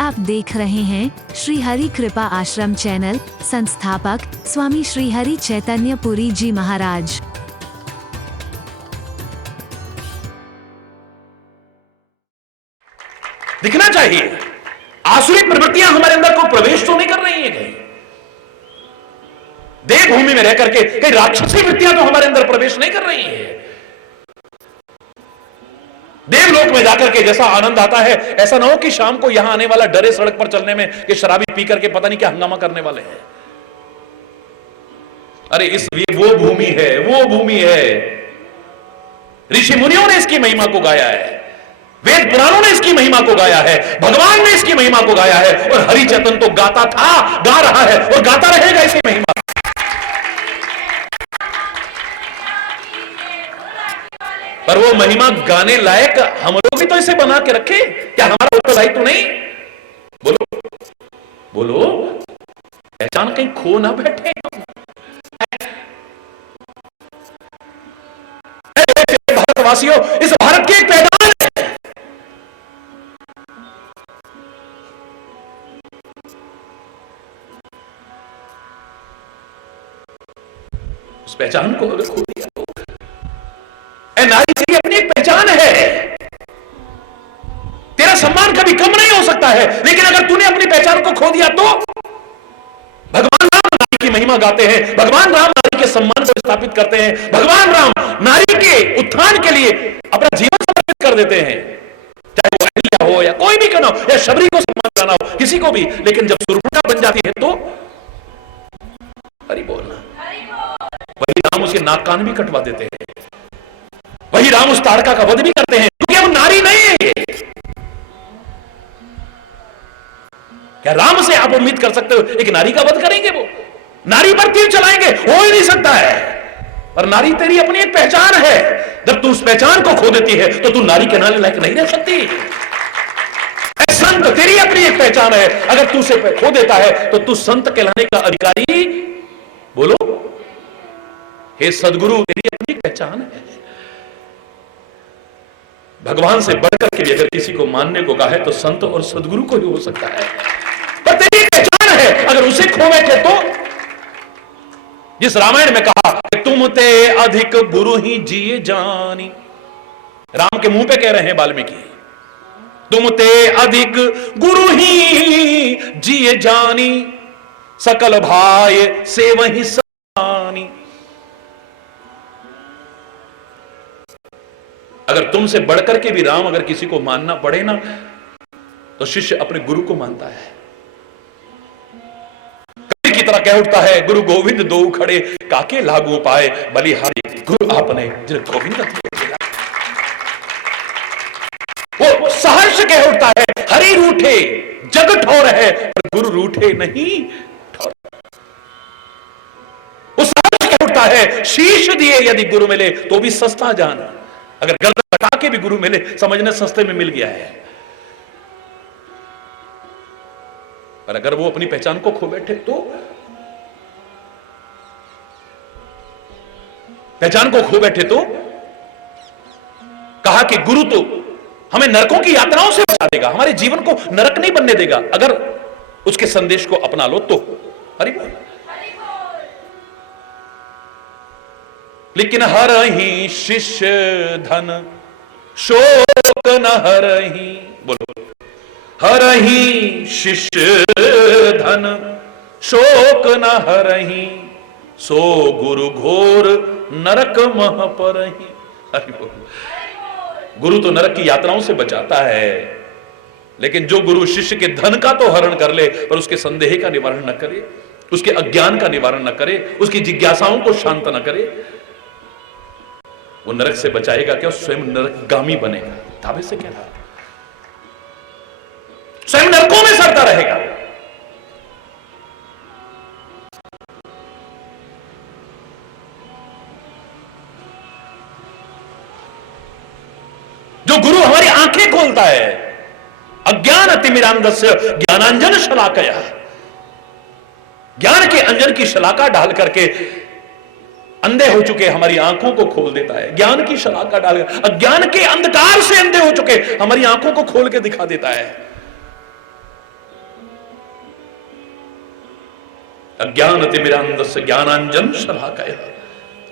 आप देख रहे हैं श्री हरि कृपा आश्रम चैनल। संस्थापक स्वामी श्री हरि चैतन्य पुरी जी महाराज। दिखना चाहिए आसुरी प्रवृत्तियां हमारे अंदर को प्रवेश तो नहीं कर रही हैं कहीं। देवभूमि में रह करके कई राक्षसी वृत्तियां तो हमारे अंदर प्रवेश नहीं कर रही हैं। देवलोक में जाकर के जैसा आनंद आता है, ऐसा ना हो कि शाम को यहां आने वाला डरे सड़क पर चलने में कि शराबी पी करके पता नहीं क्या हंगामा करने वाले हैं। अरे इसलिए वो भूमि है। ऋषि मुनियों ने इसकी महिमा को गाया है, वेद पुराणों ने इसकी महिमा को गाया है, भगवान ने इसकी महिमा को गाया है, और हरि चेतन तो गाता था, गा रहा है और गाता रहेगा इसकी महिमा। पर वो महिमा गाने लायक हम लोग भी तो इसे बना के रखे, क्या हमारा उत्तरदायित्व तो नहीं? बोलो पहचान कहीं खो ना बैठे। भारतवासियों, इस भारत की एक पहचान है। उस पहचान को अगर खो दिया तो नारी तेरी अपनी एक पहचान है। तेरा सम्मान कभी कम नहीं हो सकता है, लेकिन अगर तूने अपनी पहचान को खो दिया तो भगवान राम नारी की महिमा गाते हैं, भगवान राम नारी के सम्मान को स्थापित करते हैं, भगवान राम नारी के उत्थान के लिए अपना जीवन समर्पित कर देते हैं। चाहे वो अहिल्या हो या कोई भी क्यों ना हो, या शबरी को सम्मान करना हो, किसी को भी। लेकिन जब सुरपूर्णा बन जाती है तो हरि बोलना, वही राम उसके नाक कान भी कटवा देते हैं, वही राम उस ताड़का का वध भी करते हैं, क्योंकि वो नारी नहीं है। क्या राम से आप उम्मीद कर सकते हो एक नारी का वध करेंगे? वो नारी पर तीर चलाएंगे? हो ही नहीं सकता है। पर नारी तेरी अपनी एक पहचान है। जब तू उस पहचान को खो देती है तो तू नारी के नारे लायक नहीं रह सकती। संत तेरी अपनी एक पहचान है, अगर तू उसे खो देता है तो तू संत कहलाने का अधिकारी, बोलो हे सदगुरु, तेरी अपनी पहचान है। भगवान से बढ़कर के भी अगर किसी को मानने को कहा है तो संत और सदगुरु को ही हो सकता है। पर तेरी पहचान है, अगर उसे खो बैठे तो, जिस रामायण में कहा कि तुम ते अधिक गुरु ही जिए जानी, राम के मुंह पे कह रहे हैं वाल्मीकि, तुम ते अधिक गुरु ही जिए जानी, सकल भाई से वही सानी। अगर तुमसे बढ़कर के भी राम अगर किसी को मानना पड़े ना, तो शिष्य अपने गुरु को मानता है। कवि की तरह कह उठता है, गुरु गोविंद दो खड़े काके लागू पाए, बलिहारी गुरु आपने जिन गोविंद। वो सहर्ष कह उठता है, हरि रूठे जग ठोर है, पर गुरु रूठे नहीं ठोर। वो सहर्ष कह उठता है, शीश दिए यदि गुरु मिले तो भी सस्ता जाना। अगर गर्दन कटा के भी गुरु मिले, समझने सस्ते में मिल गया है। पर अगर वो अपनी पहचान को खो बैठे तो, पहचान को खो बैठे तो कहा कि गुरु तो हमें नरकों की यात्राओं से बचा देगा, हमारे जीवन को नरक नहीं बनने देगा, अगर उसके संदेश को अपना लो तो। हरि बोल। लेकिन हरहि शिष्य धन शोक न हरहि, बोलो हरहि शिष्य धन शोक न हरहि, सो गुरु घोर नरक मह परहि। हरि बोल। गुरु तो नरक की यात्राओं से बचाता है, लेकिन जो गुरु शिष्य के धन का तो हरण कर ले पर उसके संदेह का निवारण न करे, उसके अज्ञान का निवारण न करे, उसकी जिज्ञासाओं को शांत न करे, वो नरक से बचाएगा क्या? स्वयं नरकगामी बनेगा। दावे से कह रहा है, स्वयं नरकों में सड़ता रहेगा। जो गुरु हमारी आंखें खोलता है, अज्ञान तिमिरांधस्य ज्ञानांजन शलाकया, ज्ञान के अंजन की शलाका डाल करके अंधे हो चुके हमारी आंखों को खोल देता है। ज्ञान की शलाका डाल, अज्ञान के अंधकार से अंधे हो चुके हमारी आंखों को खोल के दिखा देता है। अज्ञानतिमिरान्धस्य ज्ञानांजन शलाकया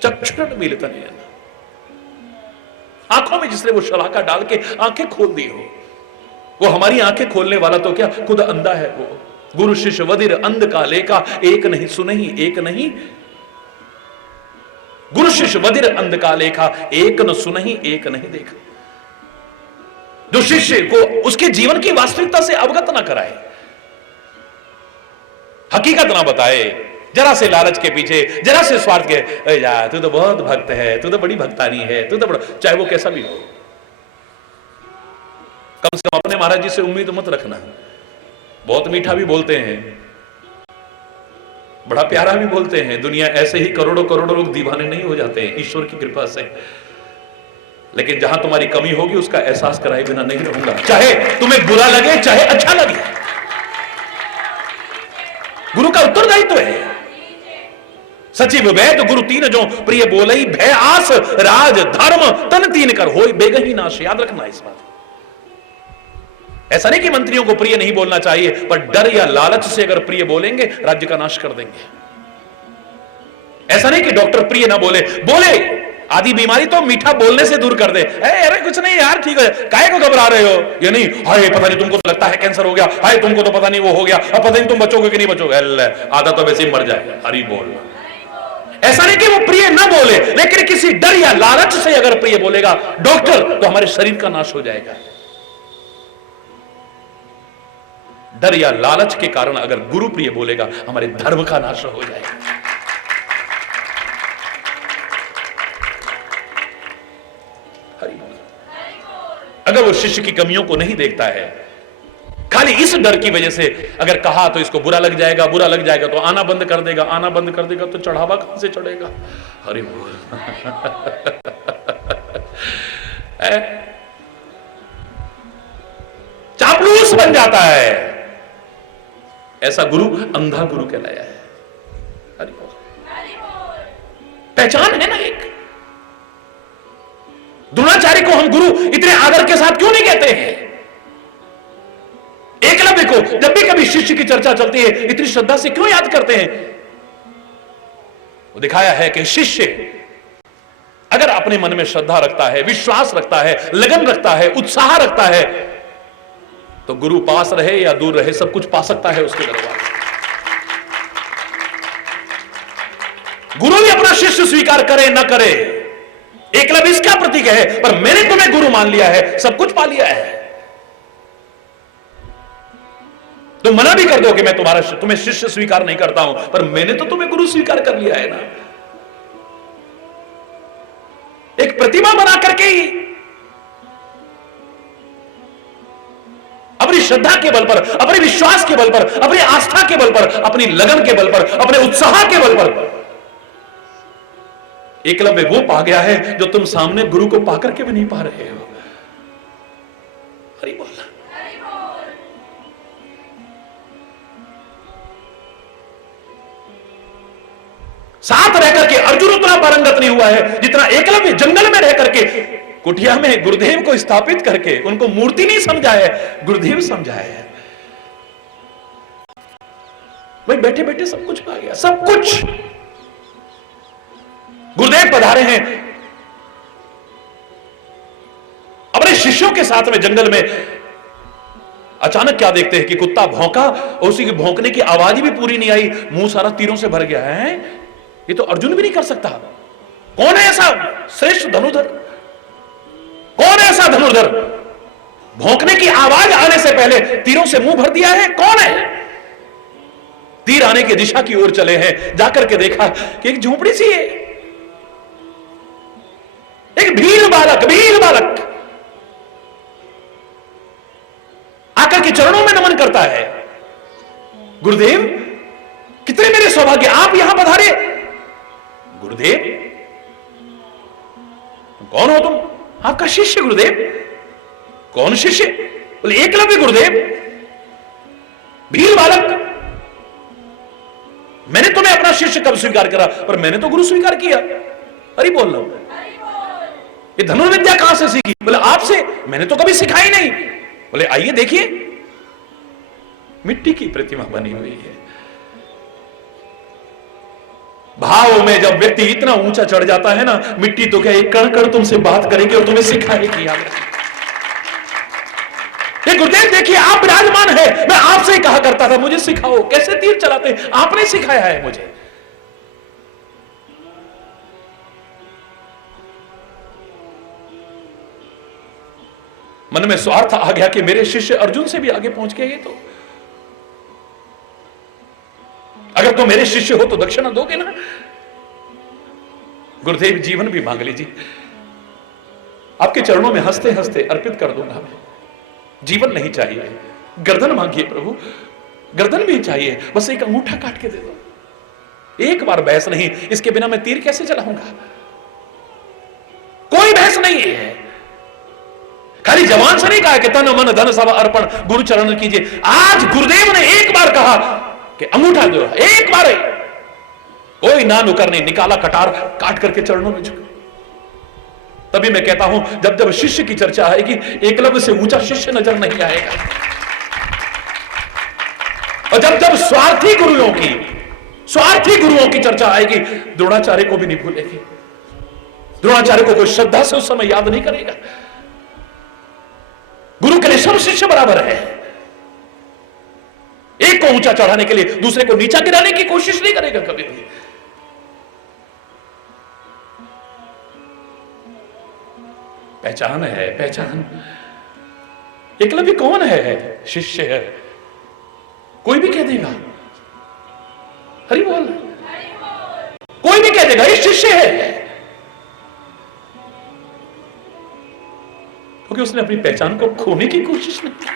चक्षुरुन्मीलितं। आंखों में जिसने वो शलाका डाल के आंखें खोल दी हो, वो हमारी आंखें खोलने वाला तो क्या खुद अंधा है वो। गुरु शिष्य वधिर अंध का लेका, एक नहीं सुनहि एक नहीं। गुरु शिष्य वधिर अंध का लेखा, एक न सुनहि एक नहीं देखा। जो शिष्य को उसके जीवन की वास्तविकता से अवगत ना कराए, हकीकत ना बताए, जरा से लालच के पीछे, जरा से स्वार्थ के, यार तू तो बहुत भक्त है, तू तो बड़ी भक्तानी है, तू तो बड़ा, चाहे वो कैसा भी हो, कम से कम अपने महाराज जी से उम्मीद मत रखना। बहुत मीठा भी बोलते हैं, बड़ा प्यारा भी बोलते हैं, दुनिया ऐसे ही करोड़ों करोड़ों लोग दीवाने नहीं हो जाते हैं ईश्वर की कृपा से। लेकिन जहां तुम्हारी कमी होगी उसका एहसास कराए बिना नहीं रहूंगा, चाहे तुम्हें बुरा लगे चाहे अच्छा लगे। गुरु का उत्तरदायित्व है। सचिव वैद गुरु तीन जो प्रिय बोलई, भय आस राज धर्म तन तीन कर होय बेगही नाश। याद रखना इस बात। ऐसा नहीं कि मंत्रियों को प्रिय नहीं बोलना चाहिए, पर डर या लालच से अगर प्रिय बोलेंगे राज्य का नाश कर देंगे। ऐसा नहीं कि डॉक्टर प्रिय ना बोले, बोले आदि बीमारी तो मीठा बोलने से दूर कर दे। अरे कुछ नहीं यार, ठीक है, काहे को घबरा रहे हो? ये नहीं, हाय पता नहीं तुमको तो लगता है कैंसर हो गया, हाय तुमको तो पता नहीं वो हो गया, अब पता नहीं तुम बचोगे कि नहीं बचोगे, आधा तो वैसे ही मर जाए। हरि बोल। ऐसा नहीं कि वो प्रिय ना बोले, लेकिन किसी डर या लालच से अगर प्रिय बोलेगा डॉक्टर, तो हमारे शरीर का नाश हो जाएगा। डर या लालच के कारण अगर गुरु प्रिय बोलेगा, हमारे धर्म का नाश हो जाएगा। अगर वो शिष्य की कमियों को नहीं देखता है, खाली इस डर की वजह से अगर कहा तो इसको बुरा लग जाएगा, बुरा लग जाएगा तो आना बंद कर देगा, आना बंद कर देगा तो चढ़ावा कहां से चढ़ेगा। हरि बोल। चापलूस बन जाता है, ऐसा गुरु अंधा गुरु कहलाया है। हरि बोल। पहचान है ना एक। द्रोणाचार्य को हम गुरु इतने आदर के साथ क्यों नहीं कहते हैं? एकलव्य को जब भी कभी शिष्य की चर्चा चलती है इतनी श्रद्धा से क्यों याद करते हैं? वो दिखाया है कि शिष्य अगर अपने मन में श्रद्धा रखता है, विश्वास रखता है, लगन रखता है, उत्साह रखता है, तो गुरु पास रहे या दूर रहे सब कुछ पा सकता है उसके दरबार। गुरु भी अपना शिष्य स्वीकार करे ना करे, एकलव्य इसका प्रतीक है, पर मैंने तुम्हें गुरु मान लिया है, सब कुछ पा लिया है। तुम मना भी कर दो कि मैं तुम्हें शिष्य स्वीकार नहीं करता हूं, पर मैंने तो तुम्हें गुरु स्वीकार कर लिया है ना। एक प्रतिमा बना करके ही अपनी श्रद्धा के बल पर, अपने विश्वास के बल पर, अपनी आस्था के बल पर, अपनी लगन के बल पर, अपने उत्साह के बल पर एकलव्य वो पा गया है जो तुम सामने गुरु को पाकर के भी नहीं पा रहे हो। हरि बोल। साथ रह करके अर्जुन उतना पारंगत नहीं हुआ है जितना एकलव्य जंगल में रह करके, कुटिया में गुरुदेव को स्थापित करके, उनको मूर्ति नहीं समझा है, गुरुदेव समझाया है। भाई बैठे बैठे सब कुछ पा गया, सब कुछ। गुरुदेव पधारे हैं अपने शिष्यों के साथ में जंगल में। अचानक क्या देखते हैं कि कुत्ता भौंका और उसी की भौंकने की आवाज भी पूरी नहीं आई, मुंह सारा तीरों से भर गया है। ये तो अर्जुन भी नहीं कर सकता। कौन है ऐसा श्रेष्ठ धनुर्धर? कौन है ऐसा धनुर्धर? भौंकने की आवाज आने से पहले तीरों से मुंह भर दिया है। कौन है? तीर आने की दिशा की ओर चले हैं, जाकर के देखा कि एक झोपड़ी सी है, एक भील बालक आकर के चरणों में नमन करता है। गुरुदेव कितने मेरे सौभाग्य, आप यहां पधारे। गुरुदेव कौन हो तुम? आपका शिष्य गुरुदेव। कौन शिष्य? बोले एकलव्य गुरुदेव। भील बालक, मैंने तुम्हें अपना शिष्य कब स्वीकार करा? पर मैंने तो गुरु स्वीकार किया। अरे बोल रहा हूं, ये धनुर्विद्या कहां से सीखी? बोले आपसे। मैंने तो कभी सिखाई नहीं। बोले आइए देखिए, मिट्टी की प्रतिमा बनी हुई है, भाव में जब व्यक्ति इतना ऊंचा चढ़ जाता है ना, मिट्टी तो क्या एक कण कण तुमसे बात करेगी और तुम्हें सिखाएगी। ये गुरुदेव देखिए आप विराजमान है, मैं आपसे ही कहा करता था मुझे सिखाओ कैसे तीर चलाते, आपने सिखाया है मुझे। मन में स्वार्थ आ गया कि मेरे शिष्य अर्जुन से भी आगे पहुंच गए, तो अगर तो मेरे शिष्य हो तो दक्षिणा दोगे ना। गुरुदेव जीवन भी मांग लीजिए, आपके चरणों में हंसते हंसते अर्पित कर दूंगा मैं। जीवन नहीं चाहिए, गर्दन मांगिए प्रभु, गर्दन भी चाहिए, बस एक अंगूठा काट के दे दो। एक बार बहस नहीं, इसके बिना मैं तीर कैसे चलाऊंगा? कोई बहस नहीं है। खाली जवान से नहीं कहा कि तन मन धन सब अर्पण गुरु चरण कीजिए। आज गुरुदेव ने एक बार कहा कि अंगूठा दो, एक बार ही, कोई ना नुकर नहीं, निकाला कटार काट करके चरणों में झुका। तभी मैं कहता हूं जब जब शिष्य की चर्चा आएगी, एकलव्य से ऊंचा शिष्य नजर नहीं आएगा। और जब जब स्वार्थी गुरुओं की चर्चा आएगी, द्रोणाचार्य को भी नहीं भूलेगी। द्रोणाचार्य को कोई श्रद्धा से उस समय याद नहीं करेगा। गुरु के लिए सब शिष्य बराबर है। एक को ऊंचा चढ़ाने के लिए दूसरे को नीचा गिराने की कोशिश नहीं करेगा कभी भी। पहचान है, पहचान। एकलव्य कौन है? शिष्य है। कोई भी कह देगा हरि बोल, कोई भी कह देगा ये शिष्य है, क्योंकि उसने अपनी पहचान को खोने की कोशिश नहीं की।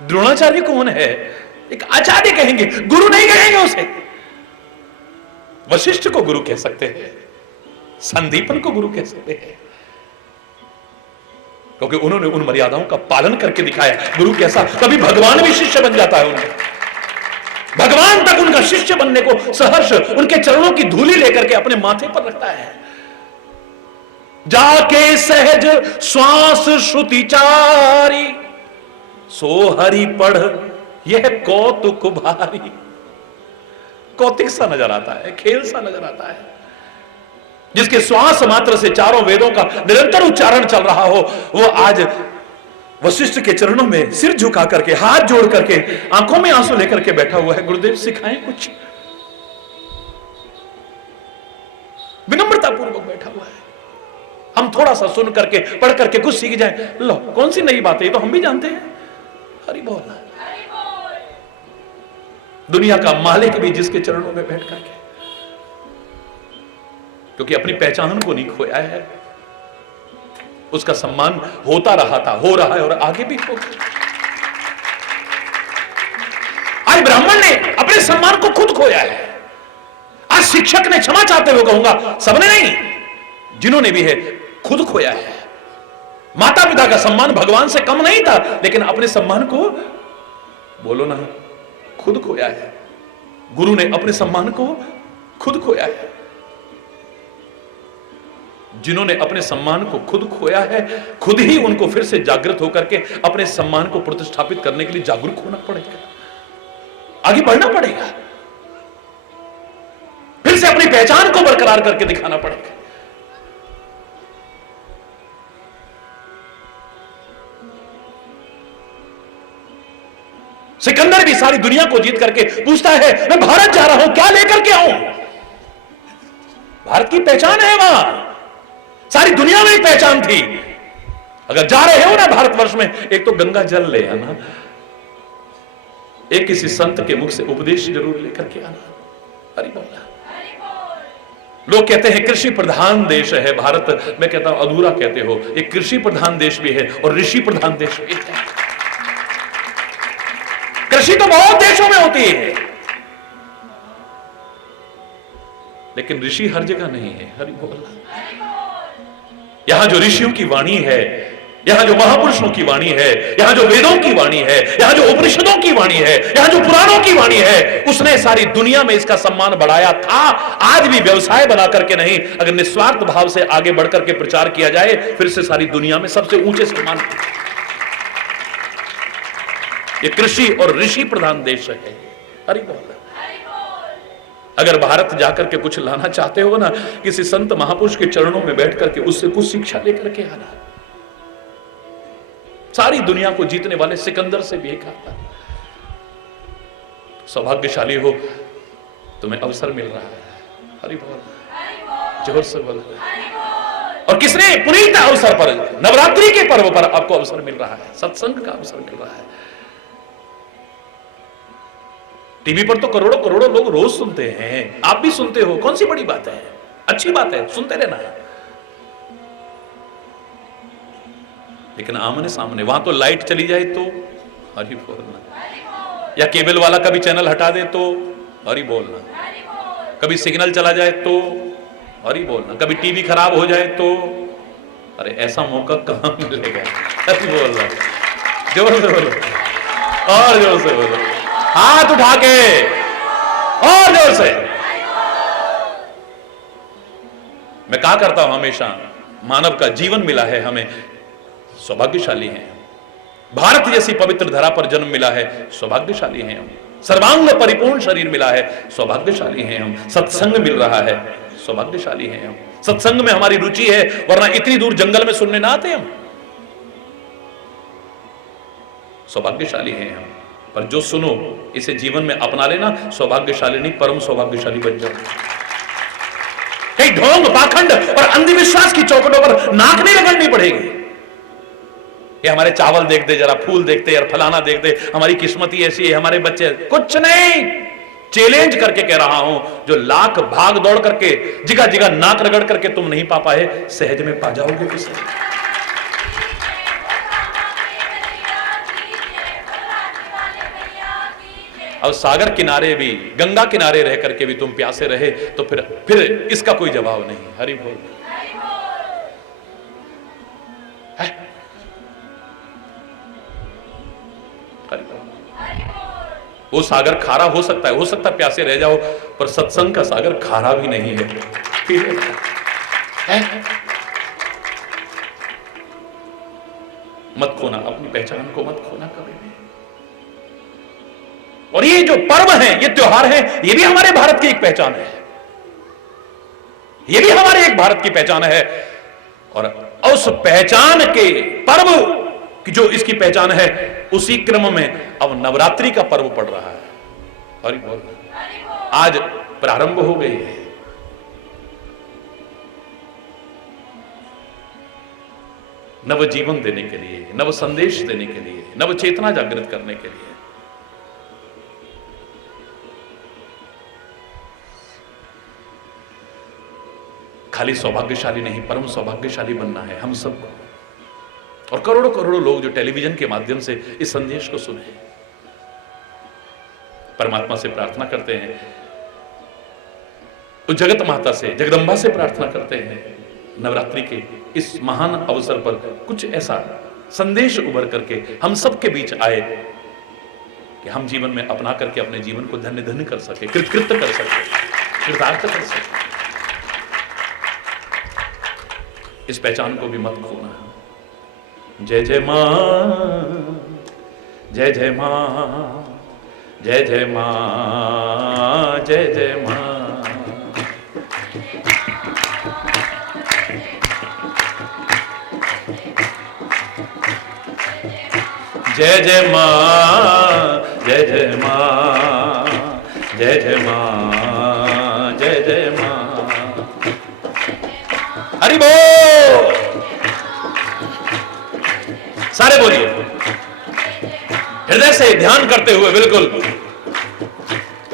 द्रोणाचार्य कौन है? एक आचार्य कहेंगे, गुरु नहीं कहेंगे उसे। वशिष्ठ को गुरु कह सकते हैं, संदीपन को गुरु कह सकते हैं, क्योंकि उन्होंने उन मर्यादाओं का पालन करके दिखाया। गुरु कैसा? कभी भगवान भी शिष्य बन जाता है उन्हें। भगवान तक उनका शिष्य बनने को सहर्ष उनके चरणों की धूली लेकर के अपने माथे पर रखता है। जाके सहज श्वास श्रुतिचारी, सो हरि पढ़ यह कौतुक भारी। कौतिक सा नजर आता है, खेल सा नजर आता है। जिसके श्वास मात्र से चारों वेदों का निरंतर उच्चारण चल रहा हो, वो आज वशिष्ठ के चरणों में सिर झुका करके, हाथ जोड़ करके, आंखों में आंसू लेकर के बैठा हुआ है। गुरुदेव सिखाएं कुछ। विनम्रता पूर्वक बैठा हुआ है। हम थोड़ा सा सुन करके, पढ़ करके कुछ सीख जाए। लो, कौन सी नई बात है, ये तो हम भी जानते हैं। हरि बोल। दुनिया का मालिक भी जिसके चरणों में बैठ करके, क्योंकि अपनी पहचान को नहीं खोया है, उसका सम्मान होता रहा था, हो रहा है और आगे भी होगा। आज ब्राह्मण ने अपने सम्मान को खुद खोया है। आज शिक्षक ने, क्षमा चाहते हुए कहूंगा, सबने नहीं, जिन्होंने भी है, खुद खोया है। माता पिता का सम्मान भगवान से कम नहीं था, लेकिन अपने सम्मान को, बोलो ना, खुद खोया है। गुरु ने अपने सम्मान को खुद खोया है। जिन्होंने अपने सम्मान को खुद खोया है, खुद ही उनको फिर से जागृत होकर के अपने सम्मान को प्रतिष्ठापित करने के लिए जागरूक होना पड़ेगा, आगे बढ़ना पड़ेगा, फिर से अपनी पहचान को बरकरार करके दिखाना पड़ेगा। सिकंदर भी सारी दुनिया को जीत करके पूछता है, मैं भारत जा रहा हूं, क्या लेकर के आऊं? भारत की पहचान है वहां, सारी दुनिया में एक पहचान थी। अगर जा रहे हो ना भारतवर्ष में, एक तो गंगा जल ले आना, एक किसी संत के मुख से उपदेश जरूर लेकर के आना। हरि बोला। लोग कहते हैं कृषि प्रधान देश है भारत, मैं कहता हूं अधूरा कहते हो। एक कृषि प्रधान देश भी है और ऋषि प्रधान देश भी है। कृषि तो बहुत देशों में होती है, लेकिन ऋषि हर जगह नहीं है। हरि बोल। यहां जो ऋषियों की वाणी है, यहां जो महापुरुषों की वाणी है, यहां जो वेदों की वाणी है, यहां जो उपनिषदों की वाणी है, यहां जो पुराणों की वाणी है, उसने सारी दुनिया में इसका सम्मान बढ़ाया था। आज भी व्यवसाय बना करके नहीं, अगर निस्वार्थ भाव से आगे बढ़ करके प्रचार किया जाए, फिर से सारी दुनिया में सबसे ऊंचे सम्मान। ये कृषि और ऋषि प्रधान देश है। हरि बोल। अगर भारत जाकर के कुछ लाना चाहते हो ना, किसी संत महापुरुष के चरणों में बैठ करके उससे कुछ शिक्षा लेकर के आना। सारी दुनिया को जीतने वाले सिकंदर से भी एक आता। सौभाग्यशाली हो, तुम्हें अवसर मिल रहा है। हरि बोल, जोर से बोल। और किसने पुनीत अवसर पर, नवरात्रि के पर्व पर आपको अवसर मिल रहा है, सत्संग का अवसर मिल रहा है। टीवी पर तो करोड़ों करोड़ों लोग रोज सुनते हैं, आप भी सुनते हो, कौन सी बड़ी बात है, अच्छी बात है, सुनते रहना। लेकिन आमने सामने, वहां तो लाइट चली जाए तो हरि बोलना, या केबल वाला कभी चैनल हटा दे तो हरि बोलना, कभी सिग्नल चला जाए तो हरि बोलना, कभी टीवी खराब हो जाए तो, अरे ऐसा मौका कहां मिलेगा। हरि बोलना, जोर से बोलो और जोर से बोलो, हाथ उठा के और जोर से। मैं कहा करता हूं हमेशा, मानव का जीवन मिला है हमें, सौभाग्यशाली हैं। भारत जैसी पवित्र धरा पर जन्म मिला है, सौभाग्यशाली हैं हम। सर्वांग परिपूर्ण शरीर मिला है, सौभाग्यशाली हैं हम। सत्संग मिल रहा है, सौभाग्यशाली हैं हम। सत्संग में हमारी रुचि है, वरना इतनी दूर जंगल में सुनने ना आते हम। सौभाग्यशाली हैं हम। पर जो सुनो इसे जीवन में अपना लेना, सौभाग्यशाली नहीं परम सौभाग्यशाली बन जाओ। कहीं ढोंग पाखंड और अंधविश्वास की चौकटों पर नाक नहीं रगड़नी पड़ेगी। ये हमारे चावल देखते, जरा फूल देखते, यार फलाना देखते, हमारी किस्मत ही ऐसी है, हमारे बच्चे, कुछ नहीं। चैलेंज करके कह रहा हूं, जो लाख भाग दौड़ करके जिगा जिगा नाक रगड़ करके तुम नहीं पा पाए, सहज में पा जाओगे किसे। अब सागर किनारे भी, गंगा किनारे रह करके भी तुम प्यासे रहे तो फिर इसका कोई जवाब नहीं। हरि बोल। वो सागर खारा हो सकता है प्यासे रह जाओ, पर सत्संग का सागर खारा भी नहीं है। मत खोना अपनी पहचान को, मत खोना कभी भी। और ये जो पर्व है, ये त्योहार है, ये भी हमारे भारत की एक पहचान है, ये भी हमारे एक भारत की पहचान है। और उस पहचान के पर्व कि जो इसकी पहचान है, उसी क्रम में अब नवरात्रि का पर्व पड़ रहा है। हरि बोल। आज प्रारंभ हो गई है। नव जीवन देने के लिए, नव संदेश देने के लिए, नव चेतना जागृत करने के लिए। खाली सौभाग्यशाली नहीं, परम सौभाग्यशाली बनना है हम सबको। और करोड़ों करोड़ों लोग जो टेलीविजन के माध्यम से इस संदेश को सुने, परमात्मा से प्रार्थना करते हैं, उस जगत माता से, जगदम्बा से प्रार्थना करते हैं, नवरात्रि के इस महान अवसर पर कुछ ऐसा संदेश उभर करके हम सबके बीच आए कि हम जीवन में अपना करके अपने जीवन को धन्य धन्य कर सके, कृतकृत्य कर सके, कृतार्थ कर सके। इस पहचान को भी मत खोना। जय जय मां, जय जय मां, जय जय मां, जय जय मां। जय जय मां, जय जय मां, जय जय मां, जय जय मां। हरि बोल। सारे बोलिए हृदय से ध्यान करते हुए, बिल्कुल।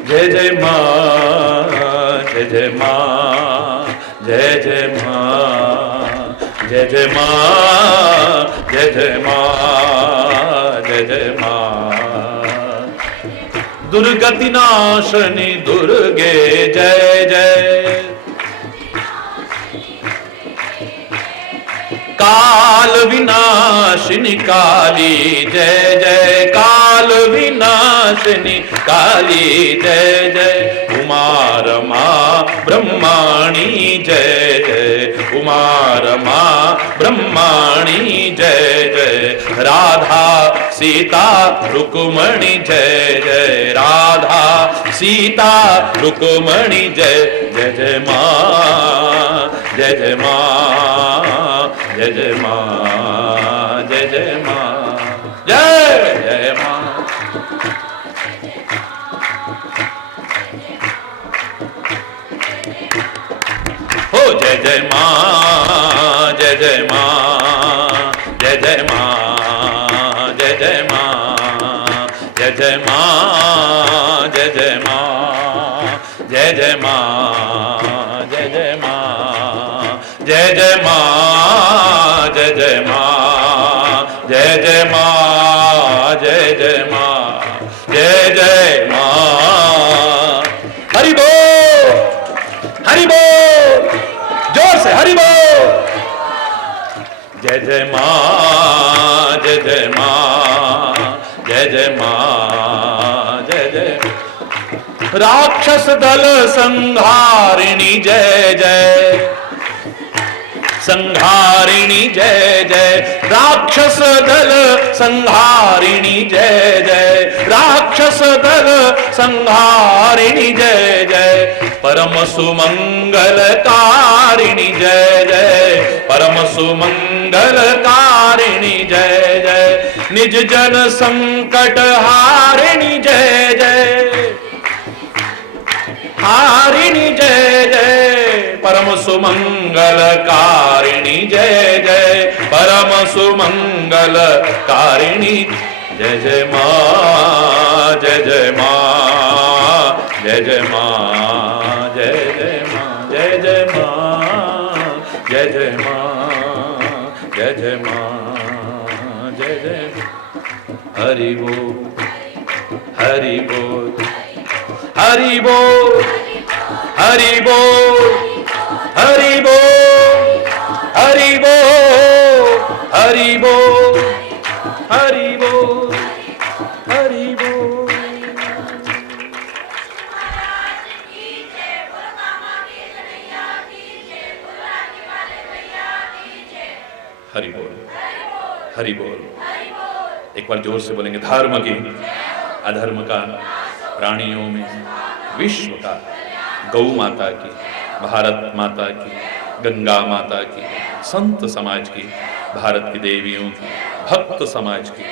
जय जय मां, जय जय मां, जय जय मां, जय जय मां, जय जय मां, जय जय मां। दुर्गति नाशनी दुर्गे जय जय। काल विनाशिनी काली जय जय, काल विनाशिनी काली जय जय, उमा रमा ब्रह्माणी जय जय, उमा रमा ब्रह्माणी जय जय, राधा सीता रुक्मणी जय जय, राधा सीता रुक्मणी जय जय जय माँ, जय जय माँ, जय जय माँ, जय जय माँ, जय जय माँ। हो जय जय माँ, जय जय माँ, जय जय माँ, जय जय माँ, जय जय माँ, जय जय माँ, जय जय माँ, जय जय माँ, जय जय माँ, जय जय माँ, जय जय माँ, जय जय माँ, जय जय माँ। हरि बोल, हरि बोल, जोर से हरि बोल। जय जय माँ, जय जय माँ, जय जय माँ, जय जय। राक्षस दल संहारिणी जय जय, संहारिणी जय जय, राक्षस दल संहारिणी जय जय, राक्षस दल संहारिणी जय जय, परम सुमंगलकारिणी जय जय, परम सुमंगलकारिणी जय जय, निज जन संकट हारिणी जय जय, हारिणी जय जय, परम सुमंगलकारिणी जय जय, परम सुमंगलकारिणी जय जय माँ, जय जय माँ, जय जय माँ, जय जय माँ, जय जय माँ, जय जय माँ, जय जय माँ, जय जय। हरि बोल, हरि बोल, हरि बोल, हरि बोल, हरि बोल, हरि बोल, हरि बोल, हरि बोल, हरि बोल। हरि बोल, हरि बोल। एक बार जोर से बोलेंगे, धर्म की अधर्म का, प्राणियों में विश्व का, गौ माता की, भारत माता की, गंगा माता की, संत समाज की, भारत की देवियों की, भक्त समाज की।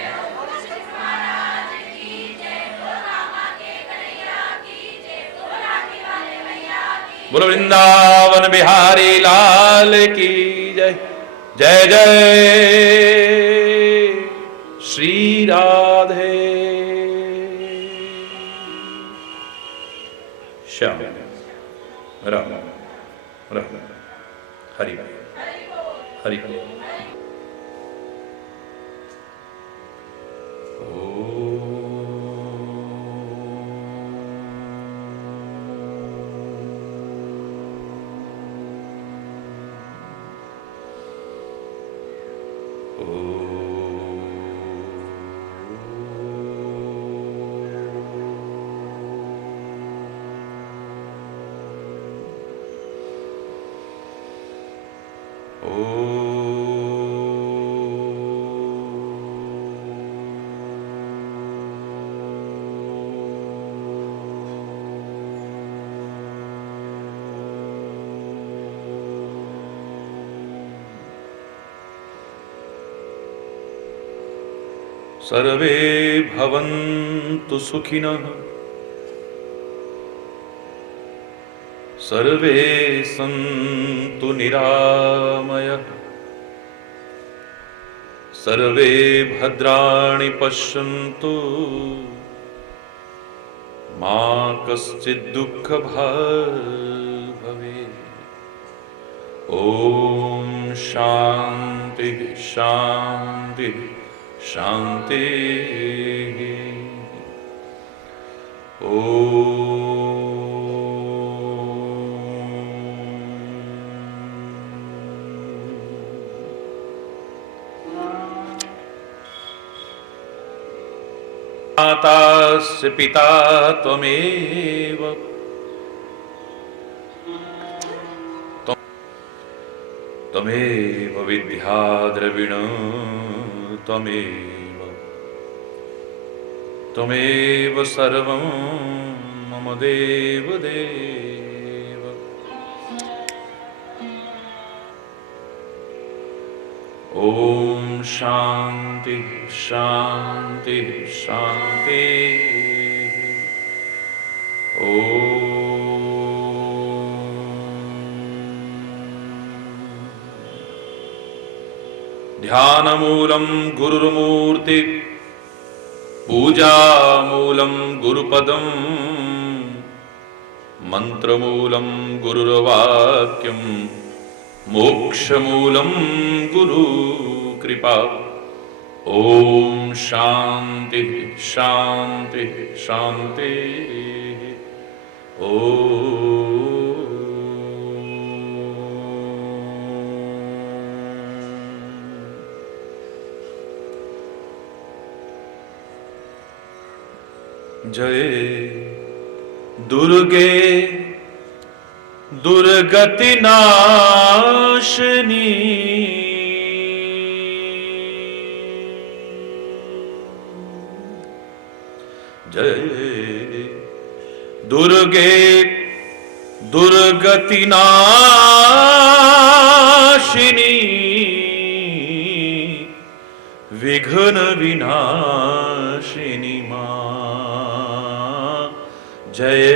बोलो वृंदावन बिहारी लाल की जय, जय जय श्री राधे श्याम राम राम। हरि हरि सर्वे भवन्तु सुखिनः, सर्वे सन्तु निरामयः, सर्वे भद्राणि पश्यन्तु, मा कश्चित् दुःखभाग् भवेत्। ॐ शान्ति शान्ति शान्ति। मातास्य पिता त्वमेव त्वमेव विद्या द्रविण त्वमेव त्वमेव सर्वं मम देव देव। ओम शांति शांति शांति। ध्यानमूलं गुरुर्मूर्ति पूजामूलं गुरुपदं मंत्रमूलं गुरुर्वाक्यं मोक्षमूलं गुरुकृपा। ओम शांति शांति शांति। जय दुर्गे दुर्गति नाशिनी जय दुर्गे दुर्गति नाशिनी विघ्न विनाशिनी मां। जय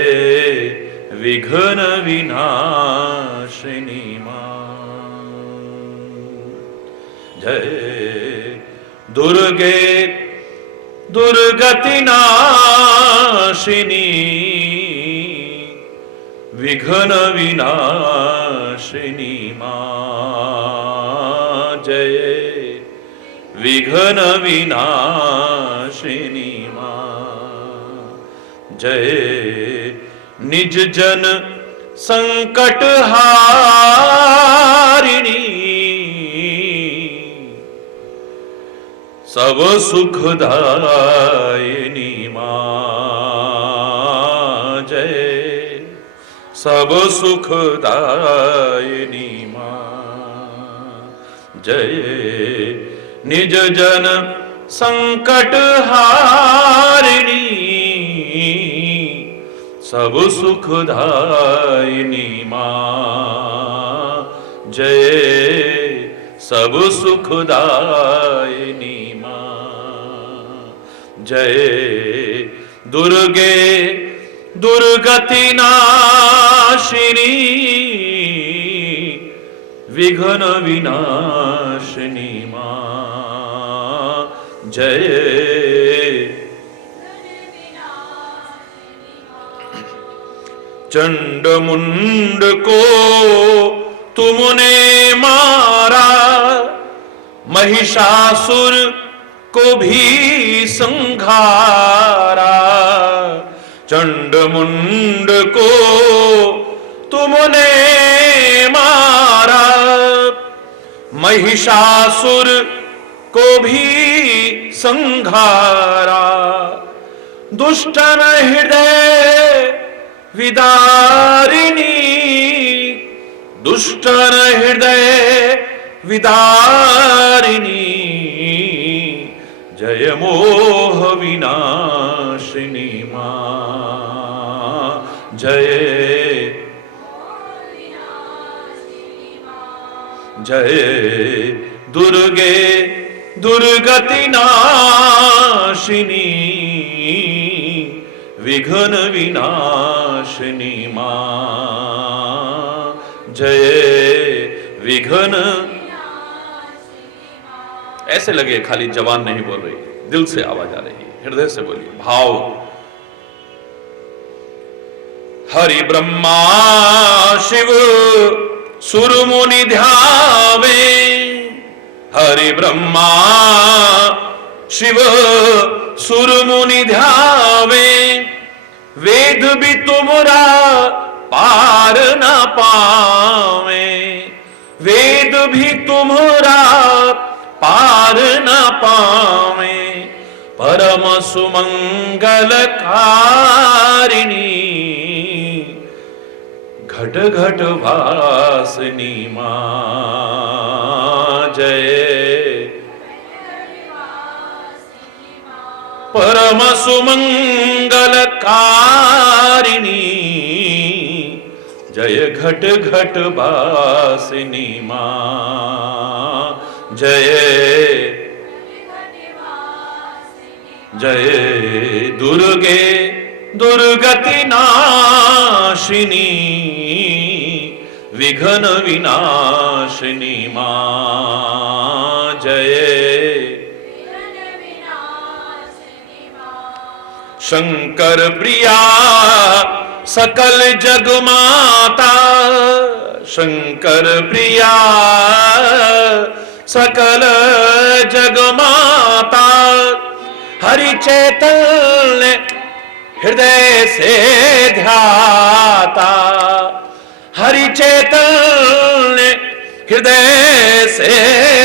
विघ्न विनाशिनी मां। जय दुर्गे दुर्गति नाशिनी विघ्न विनाशिनी मां। जय विघ्न विनाशिनी मां। जय निज जन संकट हारिणी सब सुखदायिनी मां। जय सब सुखदायिनी मां। जय निज जन संकट हारिणी सब सुखदायिनी मां। जय सब सुखदायिनी मां। जय दुर्गे दुर्गति नाशिनी विघ्न विनाशिनी मां। जय चंड मुंड को तुमने मारा महिषासुर को भी संघारा। चंड मुंड को तुमने मारा महिषासुर को भी संघारा। दुष्टन हृदय विदारिणी दुष्टन हृदय विदारिणी जय मोह विनाशिनी मां। जय जय दुर्गे दुर्गति नाशिनी विघ्न विनाशिनी मां। जय विघ्न। ऐसे लगे खाली जवान नहीं बोल रही, दिल से आवाज आ रही, हृदय से बोलिए, भाव। हरि ब्रह्मा शिव सुर मुनि ध्यावे। हरि ब्रह्मा शिव सुर मुनि ध्यावे। वेद भी तुमरा पार न पावे। वेद भी तुम्हारा पार न पावे। परम सुमंगलकारिणी घट घट वासिनी मां जय। परम सुमंगलकारिणी जय घट घट वासिनी मां जय। जय दुर्गे दुर्गति नाशिनी विघ्न विनाशिनी मां जय। शंकर प्रिया सकल जग माता शंकर प्रिया सकल जग माता हरि चैतन्य हृदय से ध्याता हरि चैतन्य हृदय से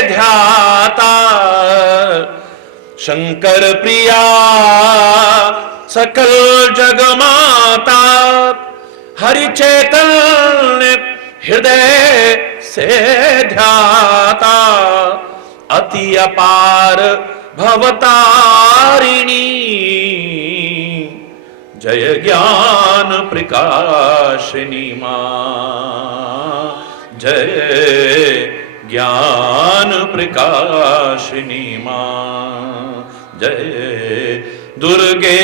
ध्याता शंकर प्रिया सकल जग माता हरि चैतन्य हृदय से ध्याता अति अपार भवतारिणी जय ज्ञान प्रकाशिनी मां जय ज्ञान प्रकाशिनी मां जय। दुर्गे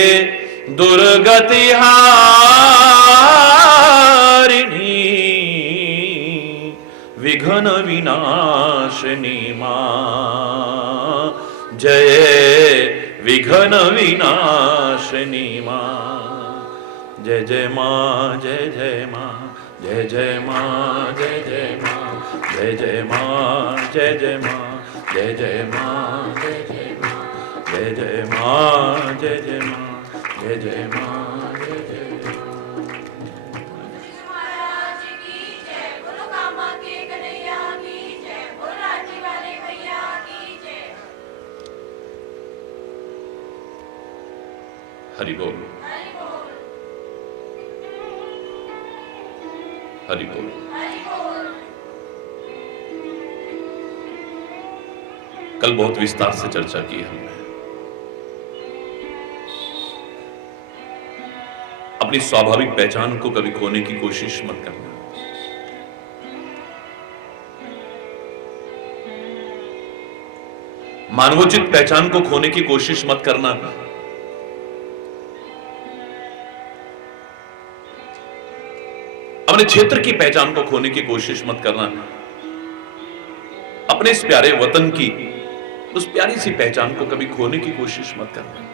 दुर्गति हारिणी विघ्न विनाशिनी मां जय विघ्न विनाशिनी मां जय जय मां जय जय मां जय जय मां जय जय मां जय जय मां जय जय मां जय जय मां जय जय मां जय जय मां जय जय मां जय जय मां जय जय महाराज की जय। बोलो कामा के कन्हैया की जय। बोलो रांची वाले भैया की जय। हरि बोल हरि बोल हरि बोल। हरि बोल। कल बहुत विस्तार से चर्चा की हमने। अपनी स्वाभाविक पहचान को कभी खोने की कोशिश मत करना। मानवोचित पहचान को खोने की कोशिश मत करना। अपने क्षेत्र की पहचान को खोने की कोशिश मत करना। अपने इस प्यारे वतन की उस प्यारी सी पहचान को कभी खोने की कोशिश मत करना।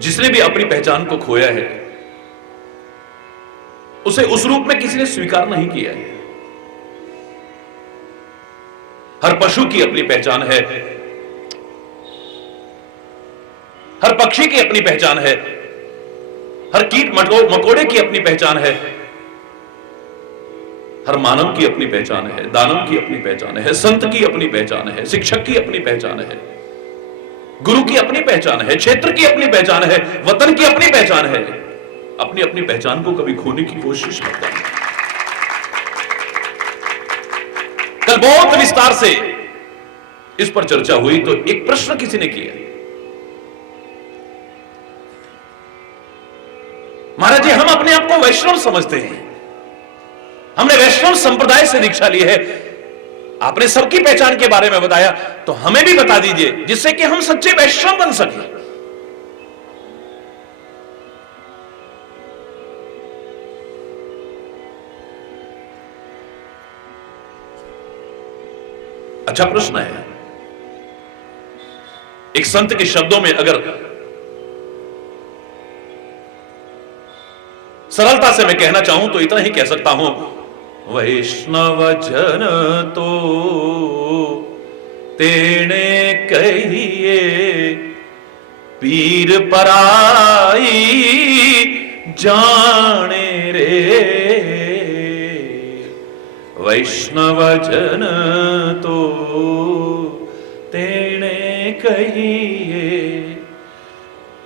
जिसने भी अपनी पहचान को खोया है उसे उस रूप में किसी ने स्वीकार नहीं किया है। हर पशु की अपनी पहचान है, हर पक्षी की अपनी पहचान है, हर कीट मकोड़े की अपनी पहचान है, हर मानव की अपनी पहचान है, दानव की अपनी पहचान है, संत की अपनी पहचान है, शिक्षक की अपनी पहचान है, गुरु की अपनी पहचान है, क्षेत्र की अपनी पहचान है, वतन की अपनी पहचान है। अपनी अपनी पहचान को कभी खोने की कोशिश मत करना। कल बहुत विस्तार से इस पर चर्चा हुई तो एक प्रश्न किसी ने किया, महाराज जी हम अपने आप को वैष्णव समझते हैं, हमने वैष्णव संप्रदाय से दीक्षा ली है, आपने सबकी पहचान के बारे में बताया तो हमें भी बता दीजिए जिससे कि हम सच्चे वैष्णव बन सके। अच्छा प्रश्न है। एक संत के शब्दों में अगर सरलता से मैं कहना चाहूं तो इतना ही कह सकता हूं, वैष्णव जन तो तेने कहिए पीर पराई जाने रे, वैष्णव जन तो तेने कहिए।